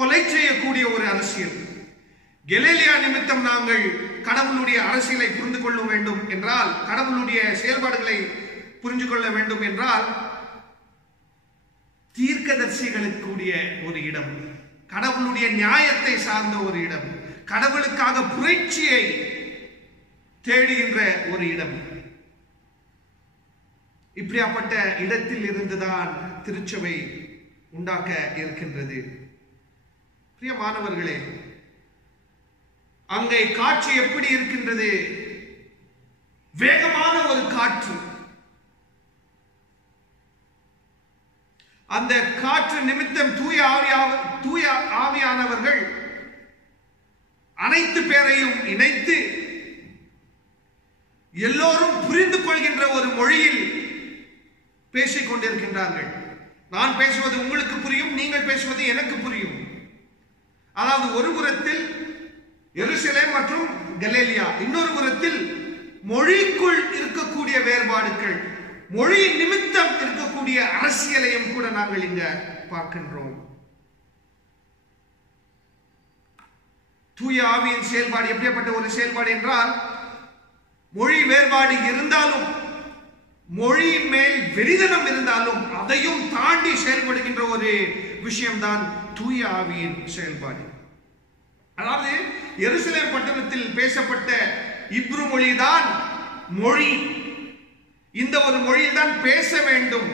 கொலை செய்யக்கூடிய ஒரு அரசியல். கலிலேயா நிமித்தம் நாங்கள் கடவுளுடைய அரசியலை புரிந்து கொள்ள வேண்டும் என்றால், கடவுளுடைய செயல்பாடுகளை புரிந்து கொள்ள வேண்டும் என்றால், தீர்க்கதரிசிகளுக்குரிய ஒரு இடம், கடவுளுடைய நியாயத்தை சார்ந்த ஒரு இடம், கடவுளுக்காக புரட்சியை தேடுகின்ற ஒரு இடம். இப்படியாப்பட்ட இடத்தில் இருந்துதான் திருச்சபை உண்டாக்க இருக்கின்றது. பிரியமானவர்களே, அங்கே காட்சி எப்படி இருக்கின்றது? வேகமான ஒரு காற்று. அந்த காற்று நிமித்தம் தூய ஆவியானவர்கள் அனைத்து பேரையும் இணைத்து எல்லோரும் புரிந்து கொள்கின்ற ஒரு மொழியில் பேசிக் கொண்டிருக்கின்றார்கள். நான் பேசுவது உங்களுக்கு புரியும், நீங்கள் பேசுவது எனக்கு புரியும். அதாவது ஒரு புறத்தில் எருசலேம் மற்றும் கலிலேயா, இன்னொரு புறத்தில் மொழிக்குள் இருக்கக்கூடிய வேறுபாடுகள், மொழி நிமித்தம் இருக்கக்கூடிய அரசியலையும் கூட நாங்கள் இங்க பார்க்கின்றோம். தூய ஆவியின் செயல்பாடு எப்படிப்பட்ட ஒரு செயல்பாடு என்றால், மொழி வேறுபாடு இருந்தாலும், மொழியின் மேல் வெறிதனம் இருந்தாலும் அதையும் தாண்டி செயல்படுகின்ற ஒரு விஷயம்தான் தூய ஆவியின் செயல்பாடு. அதாவது எருசலேம் பட்டணத்தில் பேசப்பட்ட இப்ரு மொழிதான் மொழி. இந்த ஒரு மொழியில் தான் பேச வேண்டும்.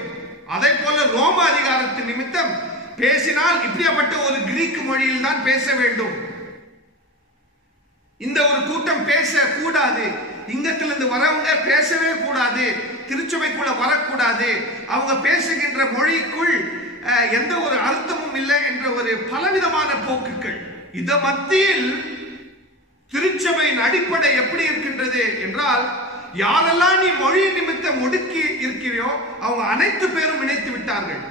அதை போல ரோம அதிகாரத்தின் நிமித்தம் பேசினால் இப்படிப்பட்ட ஒரு கிரீக் மொழியில் தான் பேச வேண்டும். இந்த ஒரு கூட்டம் பேச கூடாது, இங்கத்திலிருந்து வரவங்க பேசவே கூடாது, திருச்சபைக்குள்ள வரக்கூடாது, அவங்க பேசுகின்ற மொழிக்குள் எந்த ஒரு அர்த்தமும் இல்லை என்ற ஒரு பலவிதமான போக்குகள். இத மத்தியில் திருச்சபையின் அடிப்படை எப்படி இருக்கின்றது என்றால், யாரெல்லாம் நீ மொழி நிமித்தம் ஒடுக்கி இருக்கிறியோ அவங்க அனைத்து பேரும் இணைத்து விட்டார்கள்.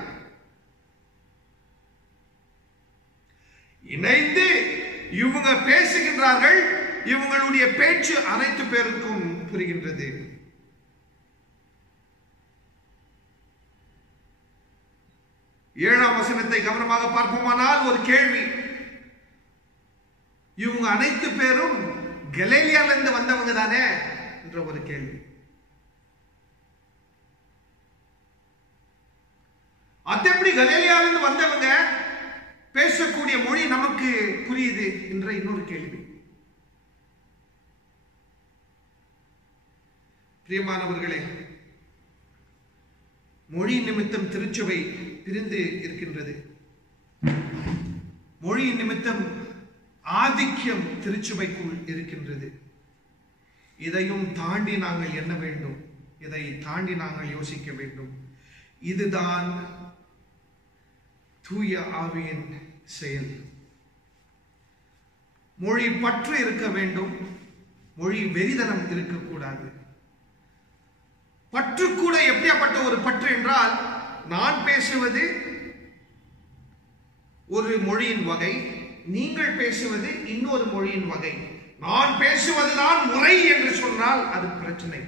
இணைந்து இவங்க பேசுகின்றார்கள், இவங்களுடைய பேச்சு அனைத்து பேருக்கும் புரிகின்றது. ஏழாம் வசனத்தை கவனமாக பார்ப்போமானால் ஒரு கேள்வி. இவங்க அனைத்து பேரும் கலிலேயால இருந்து வந்தவங்க தானே என்ற ஒரு கேள்வி. அது எப்படி கலிலேயால இருந்து வந்தவங்க பேசக்கூடிய மொழி நமக்கு புரியுது என்ற இன்னொரு கேள்வி. பிரியமானவர்களே, மொழி நிமித்தம் திருச்சபை பிரிந்து இருக்கின்றது. மொழி நிமித்தம் ஆதிக்கம் திருச்சபைக்குள் இருக்கின்றது. இதையும் தாண்டி நாங்கள் எண்ண வேண்டும், இதை தாண்டி நாங்கள் யோசிக்க வேண்டும். இதுதான் தூய ஆவியின் செயல். மொழி பற்று இருக்க வேண்டும், மொழி வெறிதனம் இருக்கக்கூடாது. பற்று கூட எப்படியாப்பட்ட ஒரு பற்று என்றால், நான் பேசுவது ஒரு மொழியின் வகை, நீங்கள் பேசுவது இன்னொரு மொழியின் வகை. நான் பேசுவதுதான் முறை என்று சொன்னால் அது பிரச்சனை,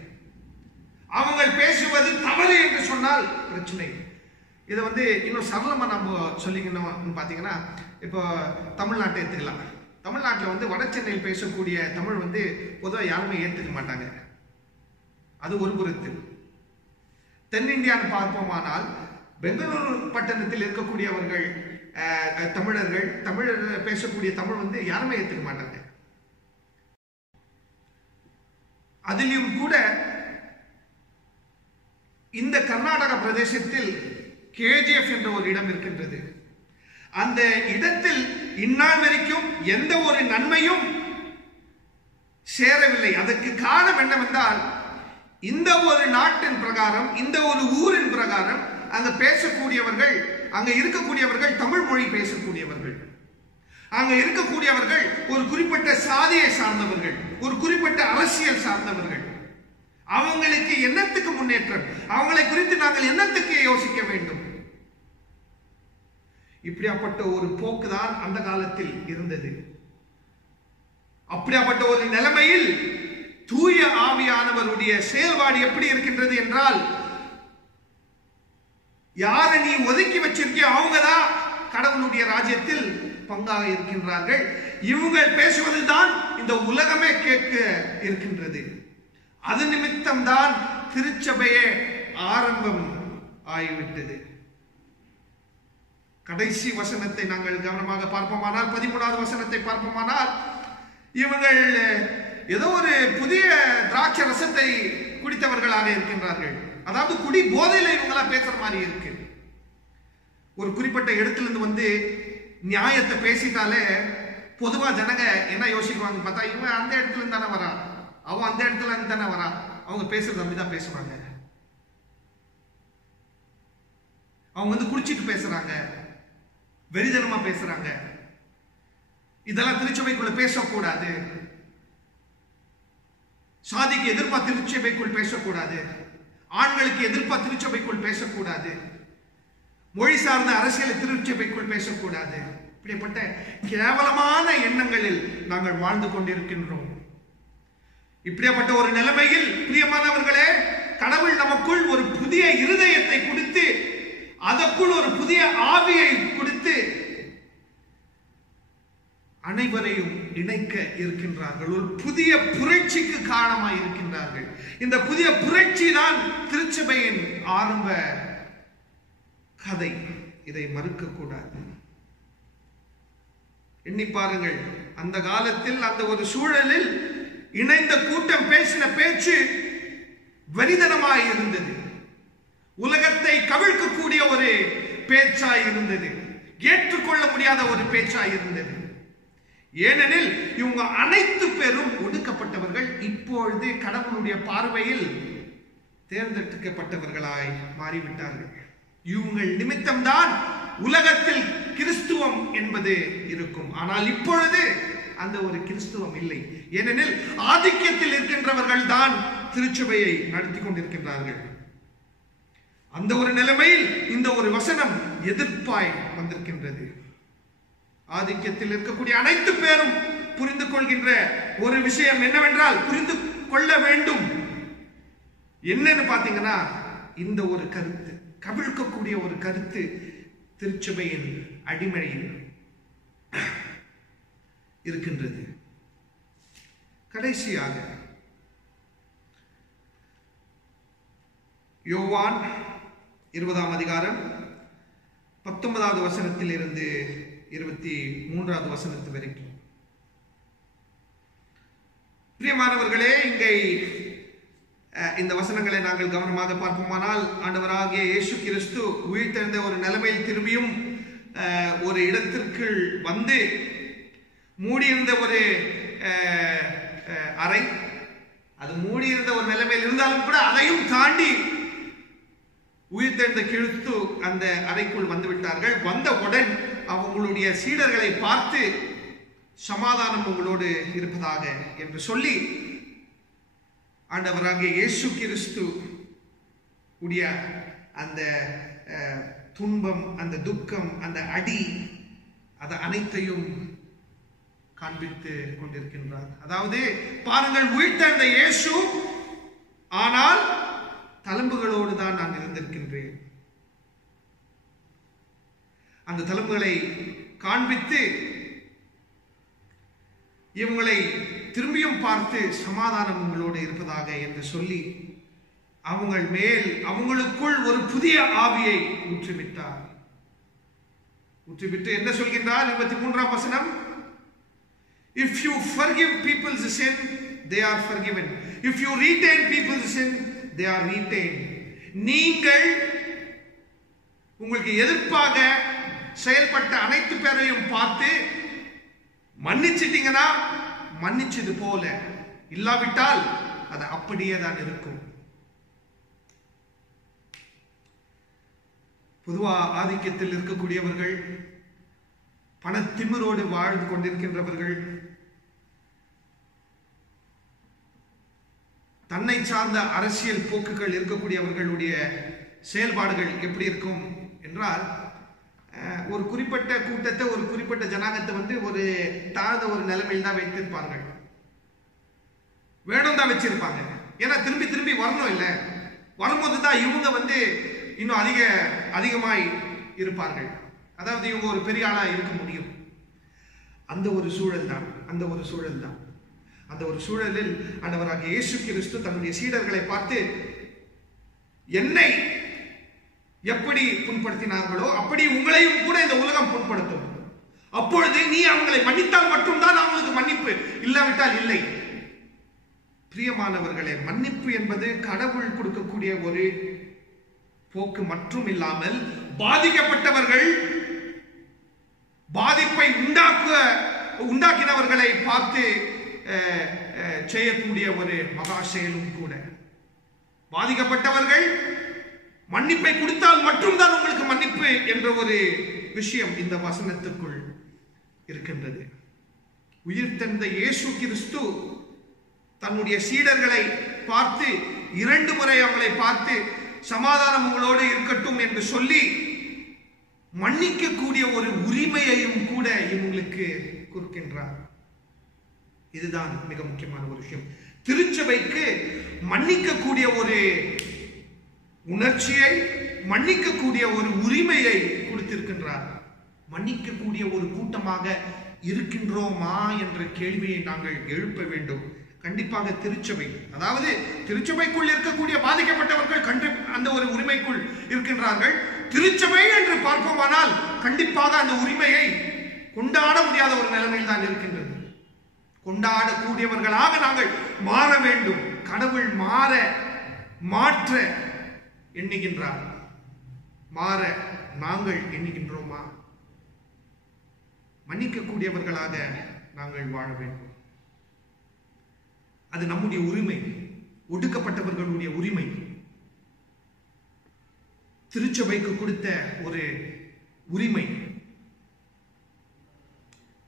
அவங்க பேசுவது தவறு என்று சொன்னால் பிரச்சனை. இதை இன்னும் சரளமா நம்ம சொல்லிக்கணும் பாத்தீங்கன்னா, இப்போ தமிழ்நாட்டை எடுத்துக்கலாம். தமிழ்நாட்டில் வட சென்னையில் பேசக்கூடிய தமிழ் பொதுவாக யாருமே ஏற்றுக்க மாட்டாங்க. அது ஒரு புறத்தில். தென்னிந்தியான்னு பார்ப்போமானால், பெங்களூரு பட்டணத்தில் இருக்கக்கூடியவர்கள் தமிழர்கள், தமிழர் பேசக்கூடிய தமிழ் யாருமே ஏற்றுக்க மாட்டாங்க. அதிலும் கூட இந்த கர்நாடக பிரதேசத்தில் கேஜிஎஃப் என்ற ஒரு இடம் இருக்கின்றது. அந்த இடத்தில் இந்நாள் வரைக்கும் எந்த ஒரு நன்மையும் சேரவில்லை. அதற்கு காரணம் என்னவென்றால், இந்த ஒரு நாட்டின் பிரகாரம், இந்த ஒரு ஊரின் பிரகாரம் அங்க பேசக்கூடியவர்கள், அங்க இருக்கக்கூடியவர்கள் தமிழ் மொழி பேசக்கூடியவர்கள், அங்க இருக்கக்கூடியவர்கள் ஒரு குறிப்பிட்ட சாதியை சார்ந்தவர்கள், ஒரு குறிப்பிட்ட அரசியல் சார்ந்தவர்கள். அவங்களுக்கு என்னத்துக்கு முன்னேற்றம், அவங்களை குறித்து நாங்கள் என்னத்துக்கு யோசிக்க வேண்டும்? இப்படியாப்பட்ட ஒரு போக்குதான் அந்த காலத்தில் இருந்தது. அப்படியாப்பட்ட ஒரு நிலைமையில் தூய ஆவியானவருடைய செயல்பாடு எப்படி இருக்கின்றது என்றால், யாரை நீ ஒதுக்கி வச்சிருக்கியோ அவங்கதான் கடவுளுடைய ராஜ்யத்தில் பங்காக இருக்கின்றார்கள். இவங்க பேசுவதுதான் இந்த உலகமே கேட்க இருக்கின்றது. அது நிமித்தம் தான் திருச்சபையே ஆரம்பம் ஆகிவிட்டது. கடைசி வசனத்தை நாங்கள் கவனமாக பார்ப்போமானால், 13வது வசனத்தை பார்ப்போமானால், இவங்கள் ஏதோ ஒரு புதிய திராட்சை ரசத்தை குடித்தவர்களாக இருக்கின்றார்கள். அதாவது குடி போதையில இவங்களா பேசுற மாதிரி இருக்கு. ஒரு குறிப்பிட்ட இடத்துல இருந்து நியாயத்தை பேசிட்டாலே பொதுவா ஜனங்க என்ன யோசிக்குவாங்க பார்த்தா, இவன் அந்த இடத்துல இருந்து தானே வரா, அவன் அந்த இடத்துல இருந்து தானே வரா, அவங்க பேசுறது அப்படிதான் பேசுவாங்க. அவங்க குடிச்சிட்டு பேசுறாங்க, வெறிதனமா பேசுறாங்க. இதெல்லாம் திருச்சபைக்குள்ள பேசக்கூடாது. சாதிக்கு எதிர்ப்பா திருச்சபைக்குள் பேசக்கூடாது, ஆண்களுக்கு எதிர்ப்பா திருச்சபைக்குள் பேசக்கூடாது, மொழி சார்ந்த அரசியலை திருச்சபைக்குள் பேசக்கூடாது. இப்படிப்பட்ட கேவலமான எண்ணங்களில் நாங்கள் வாழ்ந்து கொண்டிருக்கின்றோம். இப்படிப்பட்ட ஒரு நிலைமையில் பிரியமானவர்களே, கடவுள் நமக்குள் ஒரு புதிய இருதயத்தை கொடுத்து, அதற்குள் ஒரு புதிய ஆவியை கொடுத்து அனைவரையும் இணைக்க இருக்கின்றார்கள். ஒரு புதிய புரட்சிக்கு காரணமாய் இருக்கின்றார்கள். இந்த புதிய புரட்சி தான் திருச்சபையின் ஆரம்ப கதை. இதை மறுக்க கூடாது. எண்ணி பாருங்கள், அந்த காலத்தில் அந்த ஒரு சூழலில் இணைந்த கூட்டம் பேசின பேச்சு வெறிதனமாய் இருந்தது. உலகத்தை கவிழ்க்கக்கூடிய ஒரு பேச்சாய் இருந்தது. ஏற்றுக்கொள்ள முடியாத ஒரு பேச்சாய் இருந்தது. ஏனெனில் இவங்க அனைத்து பேரும் ஒடுக்கப்பட்டவர்கள். இப்பொழுது கடவுளுடைய பார்வையில் தேர்ந்தெடுக்கப்பட்டவர்களாய் மாறிவிட்டார்கள். இவங்கள் நிமித்தம்தான் உலகத்தில் கிறிஸ்துவம் என்பது இருக்கும். ஆனால் இப்பொழுது அந்த ஒரு கிறிஸ்துவம் இல்லை. ஏனெனில் ஆதிக்கத்தில் இருக்கின்றவர்கள் தான் திருச்சபையை நடத்தி கொண்டிருக்கின்றார்கள். அந்த ஒரு நிலைமையில் இந்த ஒரு வசனம் எதிர்ப்பாய் வந்திருக்கின்றது. ஆதிக்கத்தில் இருக்கக்கூடிய அனைத்து பேரும் புரிந்து கொள்கின்ற ஒரு விஷயம் என்னவென்றால், புரிந்து கொள்ள வேண்டும் என்னன்னு பாத்தீங்கன்னா, இந்த ஒரு கருத்து, கவிழ்க்கக்கூடிய ஒரு கருத்து திருச்சபையின் அடிமழையில் இருக்கின்றது. கடைசியாக யோவான் 20ஆம் அதிகாரம் 19வது வசனத்தில் இருந்து 23வது வசனத்து வரைக்கும். பிரியமானவர்களே, இங்கே இந்த வசனங்களை நாங்கள் கவனமாக பார்ப்போமானால், ஆண்டவராகிய இயேசு கிறிஸ்து உயிர்த்தெழுந்த ஒரு நிலைமையில் திரும்பியும் ஒரு இடத்திற்கு வந்து மூடியிருந்த ஒரு அறை, அது மூடியிருந்த ஒரு நிலைமையில் இருந்தாலும் கூட அதையும் தாண்டி உயிர்த்தெழுந்த கிறிஸ்து அந்த அறைக்குள் வந்து விட்டார்கள். வந்தவுடன் அவங்களுடைய சீடர்களை பார்த்து, சமாதானம் உங்களோடு இருப்பதாக என்று சொல்லி, ஆண்டவராகிய இயேசு கிறிஸ்து உடைய அந்த துன்பம், அந்த துக்கம், அந்த அடி, அது அனைத்தையும் காண்பித்து கொண்டிருக்கின்றார். அதாவது பாருங்கள், உயிர்த்தெழுந்த இயேசு, ஆனால் தழும்புகளோடு தான் நான் இருந்திருக்கின்றேன். அந்த தழும்புகளை காண்பித்து இவங்களை திரும்பியும் பார்த்து, சமாதானம் உங்களோடு இருப்பதாக என்று சொல்லி அவங்கள் மேல், அவங்களுக்குள் ஒரு புதிய ஆவியை ஊற்றிவிட்டார். ஊற்றிவிட்டு என்ன சொல்கின்றார்? 23ஆம் வசனம், if you forgive people's sin, they are forgiven. If you retain people's sin, they are retained. நீங்கள் உங்களுக்கு எதிர்ப்பாக செயல்பட்ட அனைத்து பேரையும் பார்த்து மன்னிச்சிட்டீங்கன்னா மன்னிச்சது போல, இல்லாவிட்டால் அது அப்படியே தான் இருக்கும். பொதுவா ஆதிக்கத்தில் இருக்கக்கூடியவர்கள், பணத்திமிரோடு வாழ்ந்து கொண்டிருக்கின்றவர்கள், தன்னை சார்ந்த அரசியல் போக்குகள் இருக்கக்கூடியவர்களுடைய செயல்பாடுகள் எப்படி இருக்கும் என்றால், ஒரு குறிப்பிட்ட கூட்டத்தை, ஒரு குறிப்பிட்ட ஜனாங்கத்தை வந்து ஒரு தாழ்ந்த ஒரு நிலைமையில் தான் வைத்திருப்பார்கள். வேணும் தான் வச்சிருப்பாங்க. ஏன்னா திரும்பி திரும்பி வரணும் இல்லை, வரும்போது தான் இவங்க வந்து இன்னும் அதிகமாய் இருப்பார்கள். அதாவது இவங்க ஒரு பெரிய ஆளா இருக்க முடியும். அந்த ஒரு சூழல் தான், அந்த ஒரு சூழலில் ஆண்டவராகிய இயேசு கிறிஸ்து தன்னுடைய சீடர்களை பார்த்து, என்னை எப்படி புண்படுத்தினார்களோ அப்படி உங்களையும் கூட இந்த உலகம் புண்படுத்தும். அப்பொழுது நீ அவங்களை மன்னித்தால் மட்டும்தான் அவங்களுக்கு மன்னிப்பு, இல்லாவிட்டால் இல்லை. பிரியமானவர்களே, மன்னிப்பு என்பது கடவுள் கொடுக்கக்கூடிய ஒரு போக்கு மற்றும் இல்லாமல், பாதிக்கப்பட்டவர்கள், பாதிப்பை உண்டாக்கினவர்களை பார்த்து செய்யக்கூடிய ஒரு மகா செயலும் கூட. பாதிக்கப்பட்டவர்கள் மன்னிப்பை கொடுத்தால் மட்டும்தான் உங்களுக்கு மன்னிப்பு என்ற ஒரு விஷயம் இந்த வசனத்துக்குள் இருக்கின்றது. உயிர்த்தெழுந்த இயேசு கிறிஸ்து தன்னுடைய சீடர்களை பார்த்து 2 முறை அவங்களை பார்த்து, சமாதானம் உங்களோடு இருக்கட்டும் என்று சொல்லி மன்னிக்கக்கூடிய ஒரு உரிமையையும் கூட இவங்களுக்கு கொடுக்கின்றார். இதுதான் மிக முக்கியமான ஒரு விஷயம். திருச்சபைக்கு மன்னிக்கக்கூடிய ஒரு உணர்ச்சியை, மன்னிக்கக்கூடிய ஒரு உரிமையை கொடுத்திருக்கின்றார். மன்னிக்கக்கூடிய ஒரு கூட்டமாக இருக்கின்றோமா என்ற கேள்வியை நாங்கள் எழுப்ப வேண்டும். கண்டிப்பாக திருச்சபை, அதாவது திருச்சபைக்குள் இருக்கக்கூடிய பாதிக்கப்பட்டவர்கள் அந்த ஒரு உரிமைக்குள் இருக்கின்றார்கள். திருச்சபை என்று பார்ப்போமானால் கண்டிப்பாக அந்த உரிமையை கொண்டாட முடியாத ஒரு நிலைமையில் தான் இருக்கின்றது. கொண்டாடக்கூடியவர்களாக நாங்கள் மாற வேண்டும். கடவுள் மாற்ற எண்ணுகின்றார். மாற நாங்கள் எண்ணுகின்றோமா? மன்னிக்கக்கூடியவர்களாக நாங்கள் வாழ வேண்டும். அது நம்முடைய உரிமை, ஒடுக்கப்பட்டவர்களுடைய உரிமை. திருச்சபைக்கு கொடுத்த ஒரு உரிமை.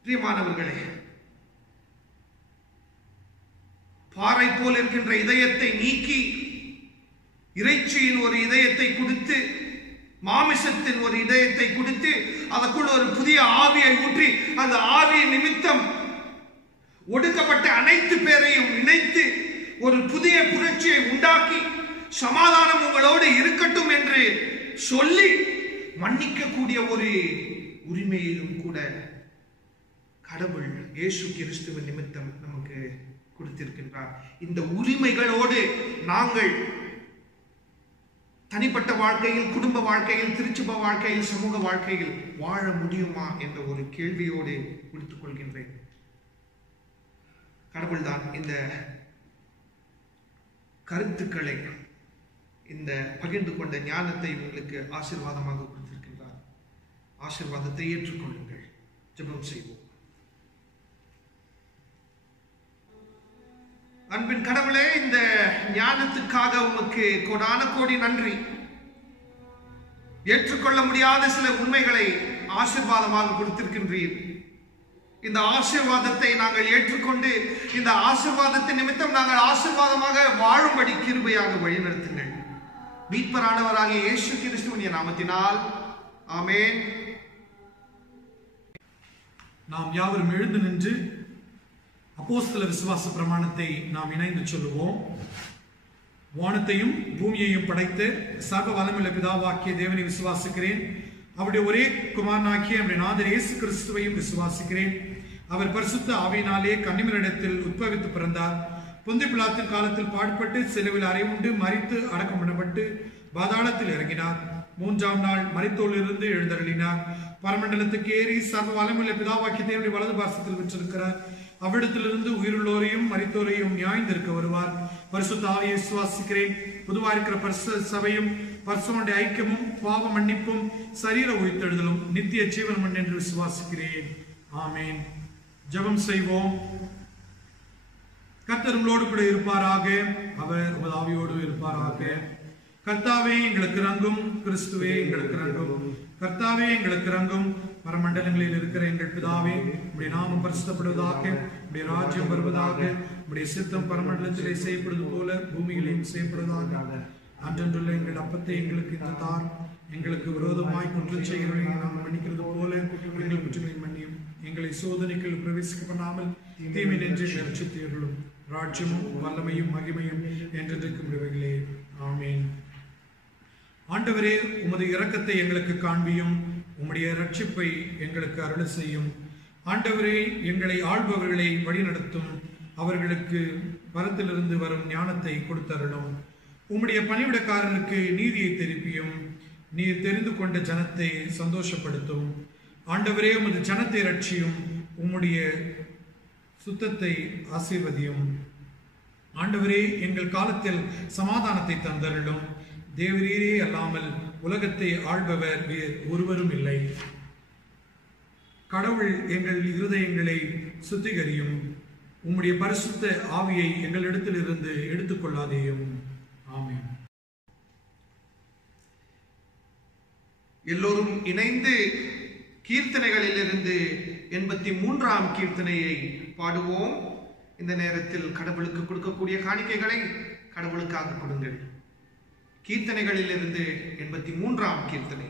பிரியமானவர்களே, பாறை போல் இருக்கின்ற இதயத்தை நீக்கி இறைச்சியின் ஒரு இதயத்தை கொடுத்து, மாமிசத்தின் ஒரு இதயத்தை கொடுத்து, அதற்குள் ஒரு புதிய ஆவியை ஊற்றி, அந்த ஆவியின் நிமித்தம் ஒடுக்கப்பட்ட அனைத்து பேரையும் இணைத்து ஒரு புதிய புரட்சியை உண்டாக்கி, சமாதானம் உங்களோடு இருக்கட்டும் என்று சொல்லி மன்னிக்கக்கூடிய ஒரு உரிமையிலும் கூட கடவுள் இயேசு கிறிஸ்துவின் நிமித்தம் நமக்கு கொடுத்திருக்கின்றார். இந்த உரிமைகளோடு நாங்கள் தனிப்பட்ட வாழ்க்கையில், குடும்ப வாழ்க்கையில், திருச்சபை வாழ்க்கையில், சமூக வாழ்க்கையில் வாழ முடியுமா என்ற ஒரு கேள்வியோடு முடித்துக் கொள்கின்றேன். கடவுள் தான் இந்த கருத்துக்களை, இந்த பகிர்ந்து கொண்ட ஞானத்தை உங்களுக்கு ஆசீர்வாதமாக கொடுத்திருக்கின்றார். ஆசீர்வாதத்தை ஏற்றுக்கொள்ளுங்கள். ஜெபம் செய்வோம். அன்பின் கடவுளே, இந்த ஞானத்துக்காக உமக்கு கோடான கோடி நன்றி. ஏற்றுக்கொள்ள முடியாத சில உண்மைகளை ஆசீர்வாதமாக கொடுத்திருக்கின்றீர். இந்த ஆசீர்வாதத்தை நாங்கள் ஏற்றுக்கொண்டு, இந்த ஆசீர்வாதத்தின் நிமித்தம் நாங்கள் ஆசீர்வாதமாக வாழும்படி கிருபையாக வழிநடத்துங்கள். மீட்பரானவராகிய இயேசு கிறிஸ்துவின் நாமத்தினால் ஆமென். நாம் யாவரும் எழுந்து நின்று அப்போஸ்தல விசுவாச பிரமாணத்தை நாம் இணைந்து சொல்லுவோம். வானத்தையும் பூமியையும் படைத்த சர்வ வல்லமையுள்ள பிதாவாகிய தேவனை விசுவாசிக்கிறேன். அவருடைய ஒரே குமாரனாகிய நம்முடைய நாதர் இயேசு கிறிஸ்துவையும் விசுவாசிக்கிறேன். அவர் பரிசுத்த ஆவியினாலே கன்னிமரிடத்தில் உட்பவித்து பிறந்தார். பொந்திய பிலாத்தின் காலத்தில் பாடுபட்டு சிலுவையில் அறையுண்டு மரித்து அடக்கம் பண்ணப்பட்டு பாதாளத்தில் இறங்கினார். மூன்றாம் நாள் மரித்தோரிலிருந்து எழுந்தருளினார். பரமண்டலத்துக்கு ஏறி சர்வ வல்லமையுள்ள பிதாவாகிய தேவனுடைய வலது பார்சத்தில் விற்றிருக்கிறார். அவ்விடத்திலிருந்து உயிருள்ளோரையும் மரித்தோரையும் நியாயந்திருக்க வருவார். பரிசுத்த ஆவியை விசுவாசிக்கிறேன். பொதுவா இருக்கிற பரிசுத்த சபையும் பரிசுத்தனுடைய ஐக்கியமும் பாவ மன்னிப்பும் சரீர உயிர்த்தெழுதலும் நித்திய ஜீவன் என்று விசுவாசிக்கிறேன். ஆமேன். ஜெபம் செய்வோம். கர்த்தர் உங்களோடு கூட இருப்பாராக. அவர் உமது ஆவியோடு இருப்பாராக. கர்த்தாவே எங்களுக்கு இரங்கும். கிறிஸ்துவே எங்களுக்கு இரங்கும். கர்த்தாவே எங்களுக்கு இரங்கும். பரமண்டலங்களில் இருக்கிற எங்கள் பிதாவே, உம்முடைய நாமம் பரிசுத்தப்படுவதாக, உம்முடைய ராஜ்யம் வருவதாக, உம்முடைய சித்தம் பரமண்டலத்திலே செய்யப்படுவது போல பூமியிலேயும் செய்யப்படுவதாக. அன்றன்றுள்ள எங்கள் அப்பத்தை எங்களுக்கு இன்று தார். எங்களுக்கு விரோதமாய் குற்றம் செய்கிறவர்களை நாங்கள் மன்னிக்கிறது போல எங்கள் குற்றங்களை மன்னியும். எங்களை சோதனைக்குள் பிரவேசிக்க பண்ணாமல் தீமை நின்று ரட்சித்தீர்களும். ராஜ்யமும் வல்லமையும் மகிமையும் என்றென்றைக்கும் உடையவைகளே. ஆமேன். ஆண்டவரே, உமது இரக்கத்தை எங்களுக்கு காண்பியும். உம்முடைய ரட்சிப்பை எங்களுக்கு அருள் செய்யும். ஆண்டவரே, எங்களை ஆள்பவர்களை வழிநடத்தும். அவர்களுக்கு வரத்திலிருந்து வரும் ஞானத்தை கொடுத்தருளும். உம்முடைய பணிவிடக்காரருக்கு நீதியை திருப்பியும். நீர் தெரிந்து கொண்ட ஜனத்தை சந்தோஷப்படுத்தும். ஆண்டவரே, உமது ஜனத்தை ரட்சியும். உம்முடைய சுத்தத்தை ஆசீர்வதியும். ஆண்டவரே, எங்கள் காலத்தில் சமாதானத்தை தந்தருளும். தேவரீரே அல்லாமல் உலகத்தை ஆள்பவர் வேறு ஒருவரும் இல்லை. கடவுள் எங்கள் இருதயங்களை சுத்திகரியும். உம்முடைய பரிசுத்த ஆவியை எங்களிடத்தில் இருந்து எடுத்துக்கொள்ளாதேயும். ஆமென். எல்லோரும் இணைந்து கீர்த்தனைகளிலிருந்து 83ஆம் கீர்த்தனையை பாடுவோம். இந்த நேரத்தில் கடவுளுக்கு கொடுக்கக்கூடிய காணிக்கைகளை கடவுளுக்காக கொடுங்கள். கீர்த்தனைகளிலிருந்து 83ஆம் கீர்த்தனை.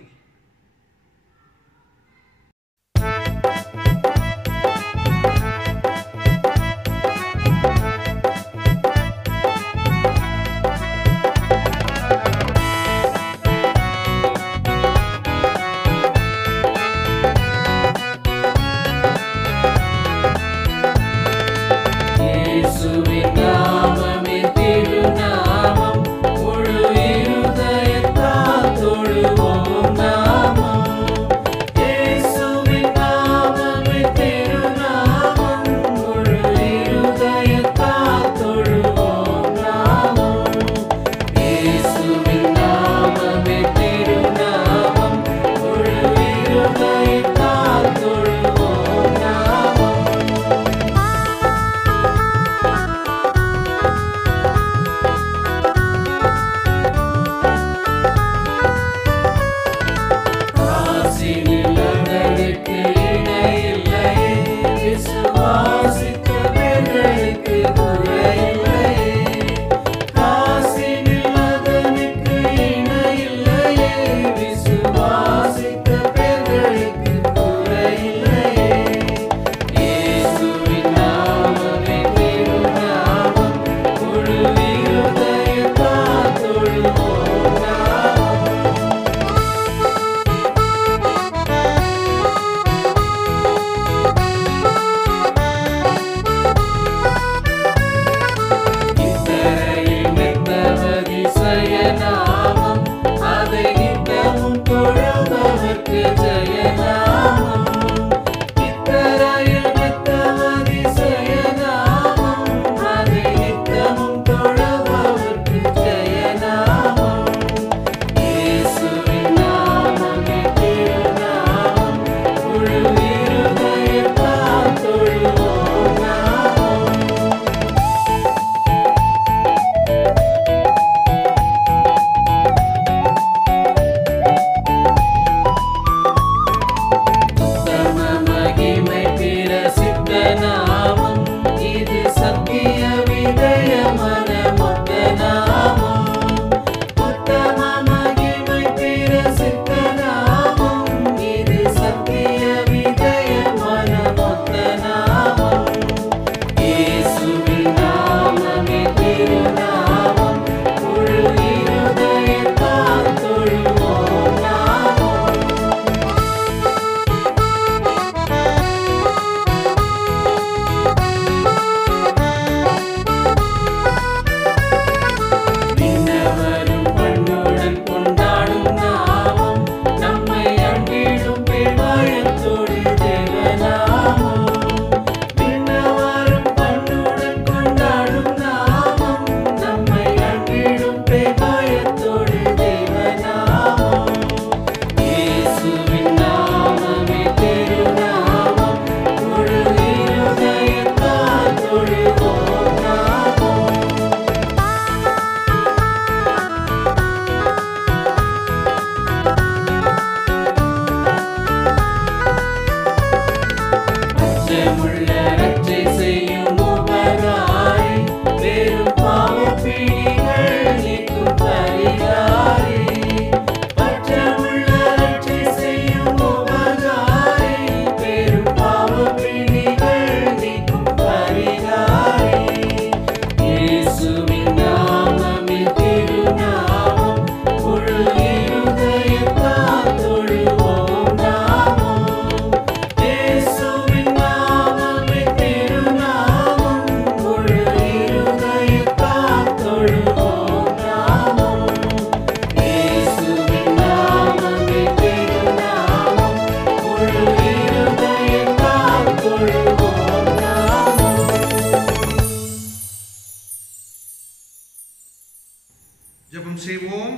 ஜெபம் செய்வோம்.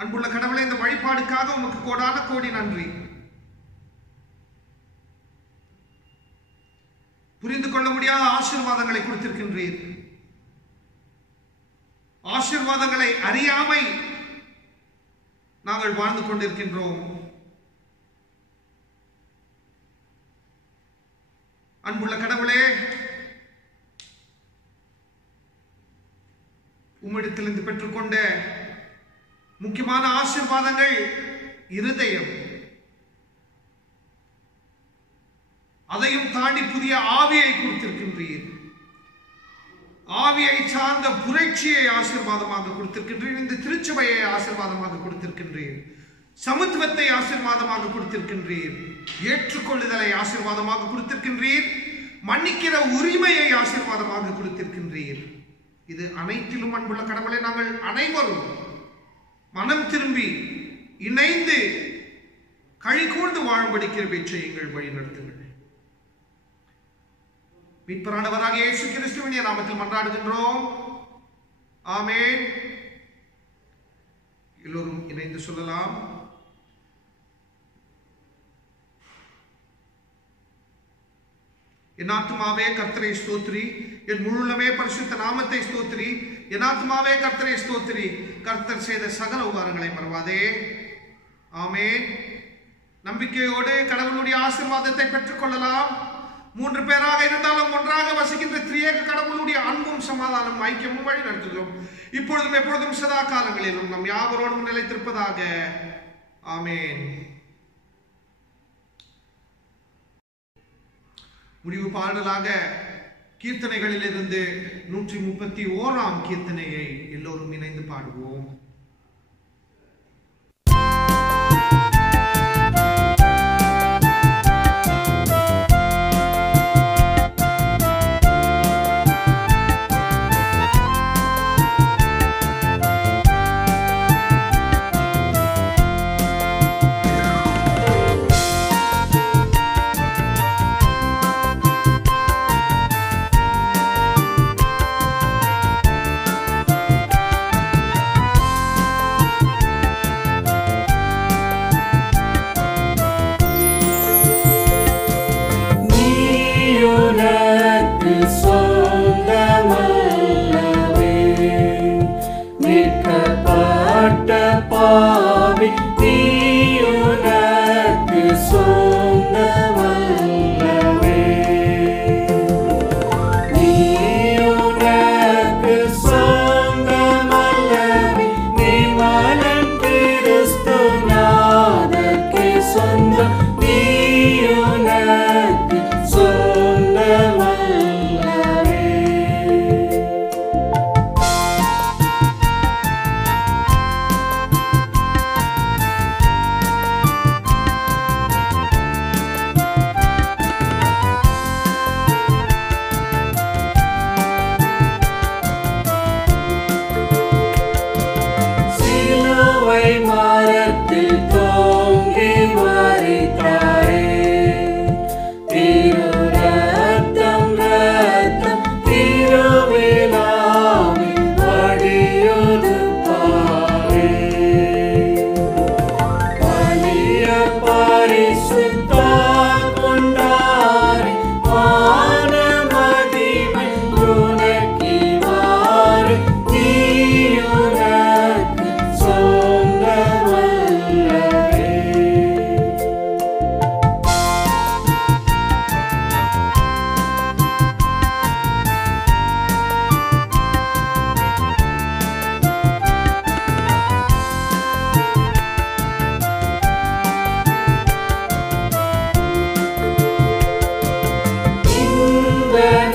அன்புள்ள கடவுளே, இந்த வழிபாடுக்காக உமக்கு கோடான கோடி நன்றி. புரிந்து கொள்ள முடியாத ஆசீர்வாதங்களை கொடுத்திருக்கின்றீர். ஆசீர்வாதங்களை அறியாமை நாங்கள் வாழ்ந்து கொண்டிருக்கின்றோம். அன்புள்ள கடவுளே, உம்மிடத்திலிருந்து பெற்றுக்கொண்ட முக்கியமான ஆசீர்வாதங்கள் இருதயம், அதையும் தாண்டி புதிய ஆவியை கொடுத்திருக்கின்றீர். ஆவியை சார்ந்த புரட்சியை ஆசீர்வாதமாக கொடுத்திருக்கின்றீர். இந்த திருச்சபையை ஆசீர்வாதமாக கொடுத்திருக்கின்றீர். சமத்துவத்தை ஆசீர்வாதமாக கொடுத்திருக்கின்றீர். ஏற்றுக்கொள்ளுதலை ஆசீர்வாதமாக கொடுத்திருக்கின்றீர். மன்னிக்கிற உரிமையை ஆசீர்வாதமாக கொடுத்திருக்கின்றீர். இது அனைத்திலும் அன்புள்ள கடவுளை நாங்கள் அனைவரும் மனம் திரும்பி இணைந்து கழிகூர்ந்து வாழும்படி கிருபை செய்யுங்கள், வழி நடத்துங்கள். மீட்பரானவராக இயேசு கிறிஸ்துவின் நாமத்தில் மன்றாடுகின்றோம். ஆமென். எல்லோரும் இணைந்து சொல்லலாம். என் ஆத்துமாவே கர்த்தரை ஸ்தோத்திரி, என் முழுமே பரிசுத்த நாமத்தை ஸ்தோத்திரி. என் ஆத்துமாவே கர்த்தரை ஸ்தோத்திரி, கர்த்தர் செய்த சகல உபகாரங்களை மறவாதே. ஆமென். நம்பிக்கையோடு கடவுளுடைய ஆசீர்வாதத்தை பெற்றுக் கொள்ளலாம். 3 பேராக இருந்தாலும் ஒன்றாக வசிக்கின்ற திரியேக கடவுளுடைய அன்பும் சமாதானம் ஐக்கியமும் வழி நடத்துகிறோம். இப்பொழுதும் எப்பொழுதும் சதா காலங்களிலும் நம் யாவரோடும் நிலைத்திருப்பதாக. ஆமென். முடிவு பாடலாக கீர்த்தனைகளிலிருந்து 131ஆம் கீர்த்தனையை எல்லோரும் இணைந்து பாடுவோம்.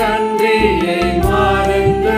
நன்றியை மறந்து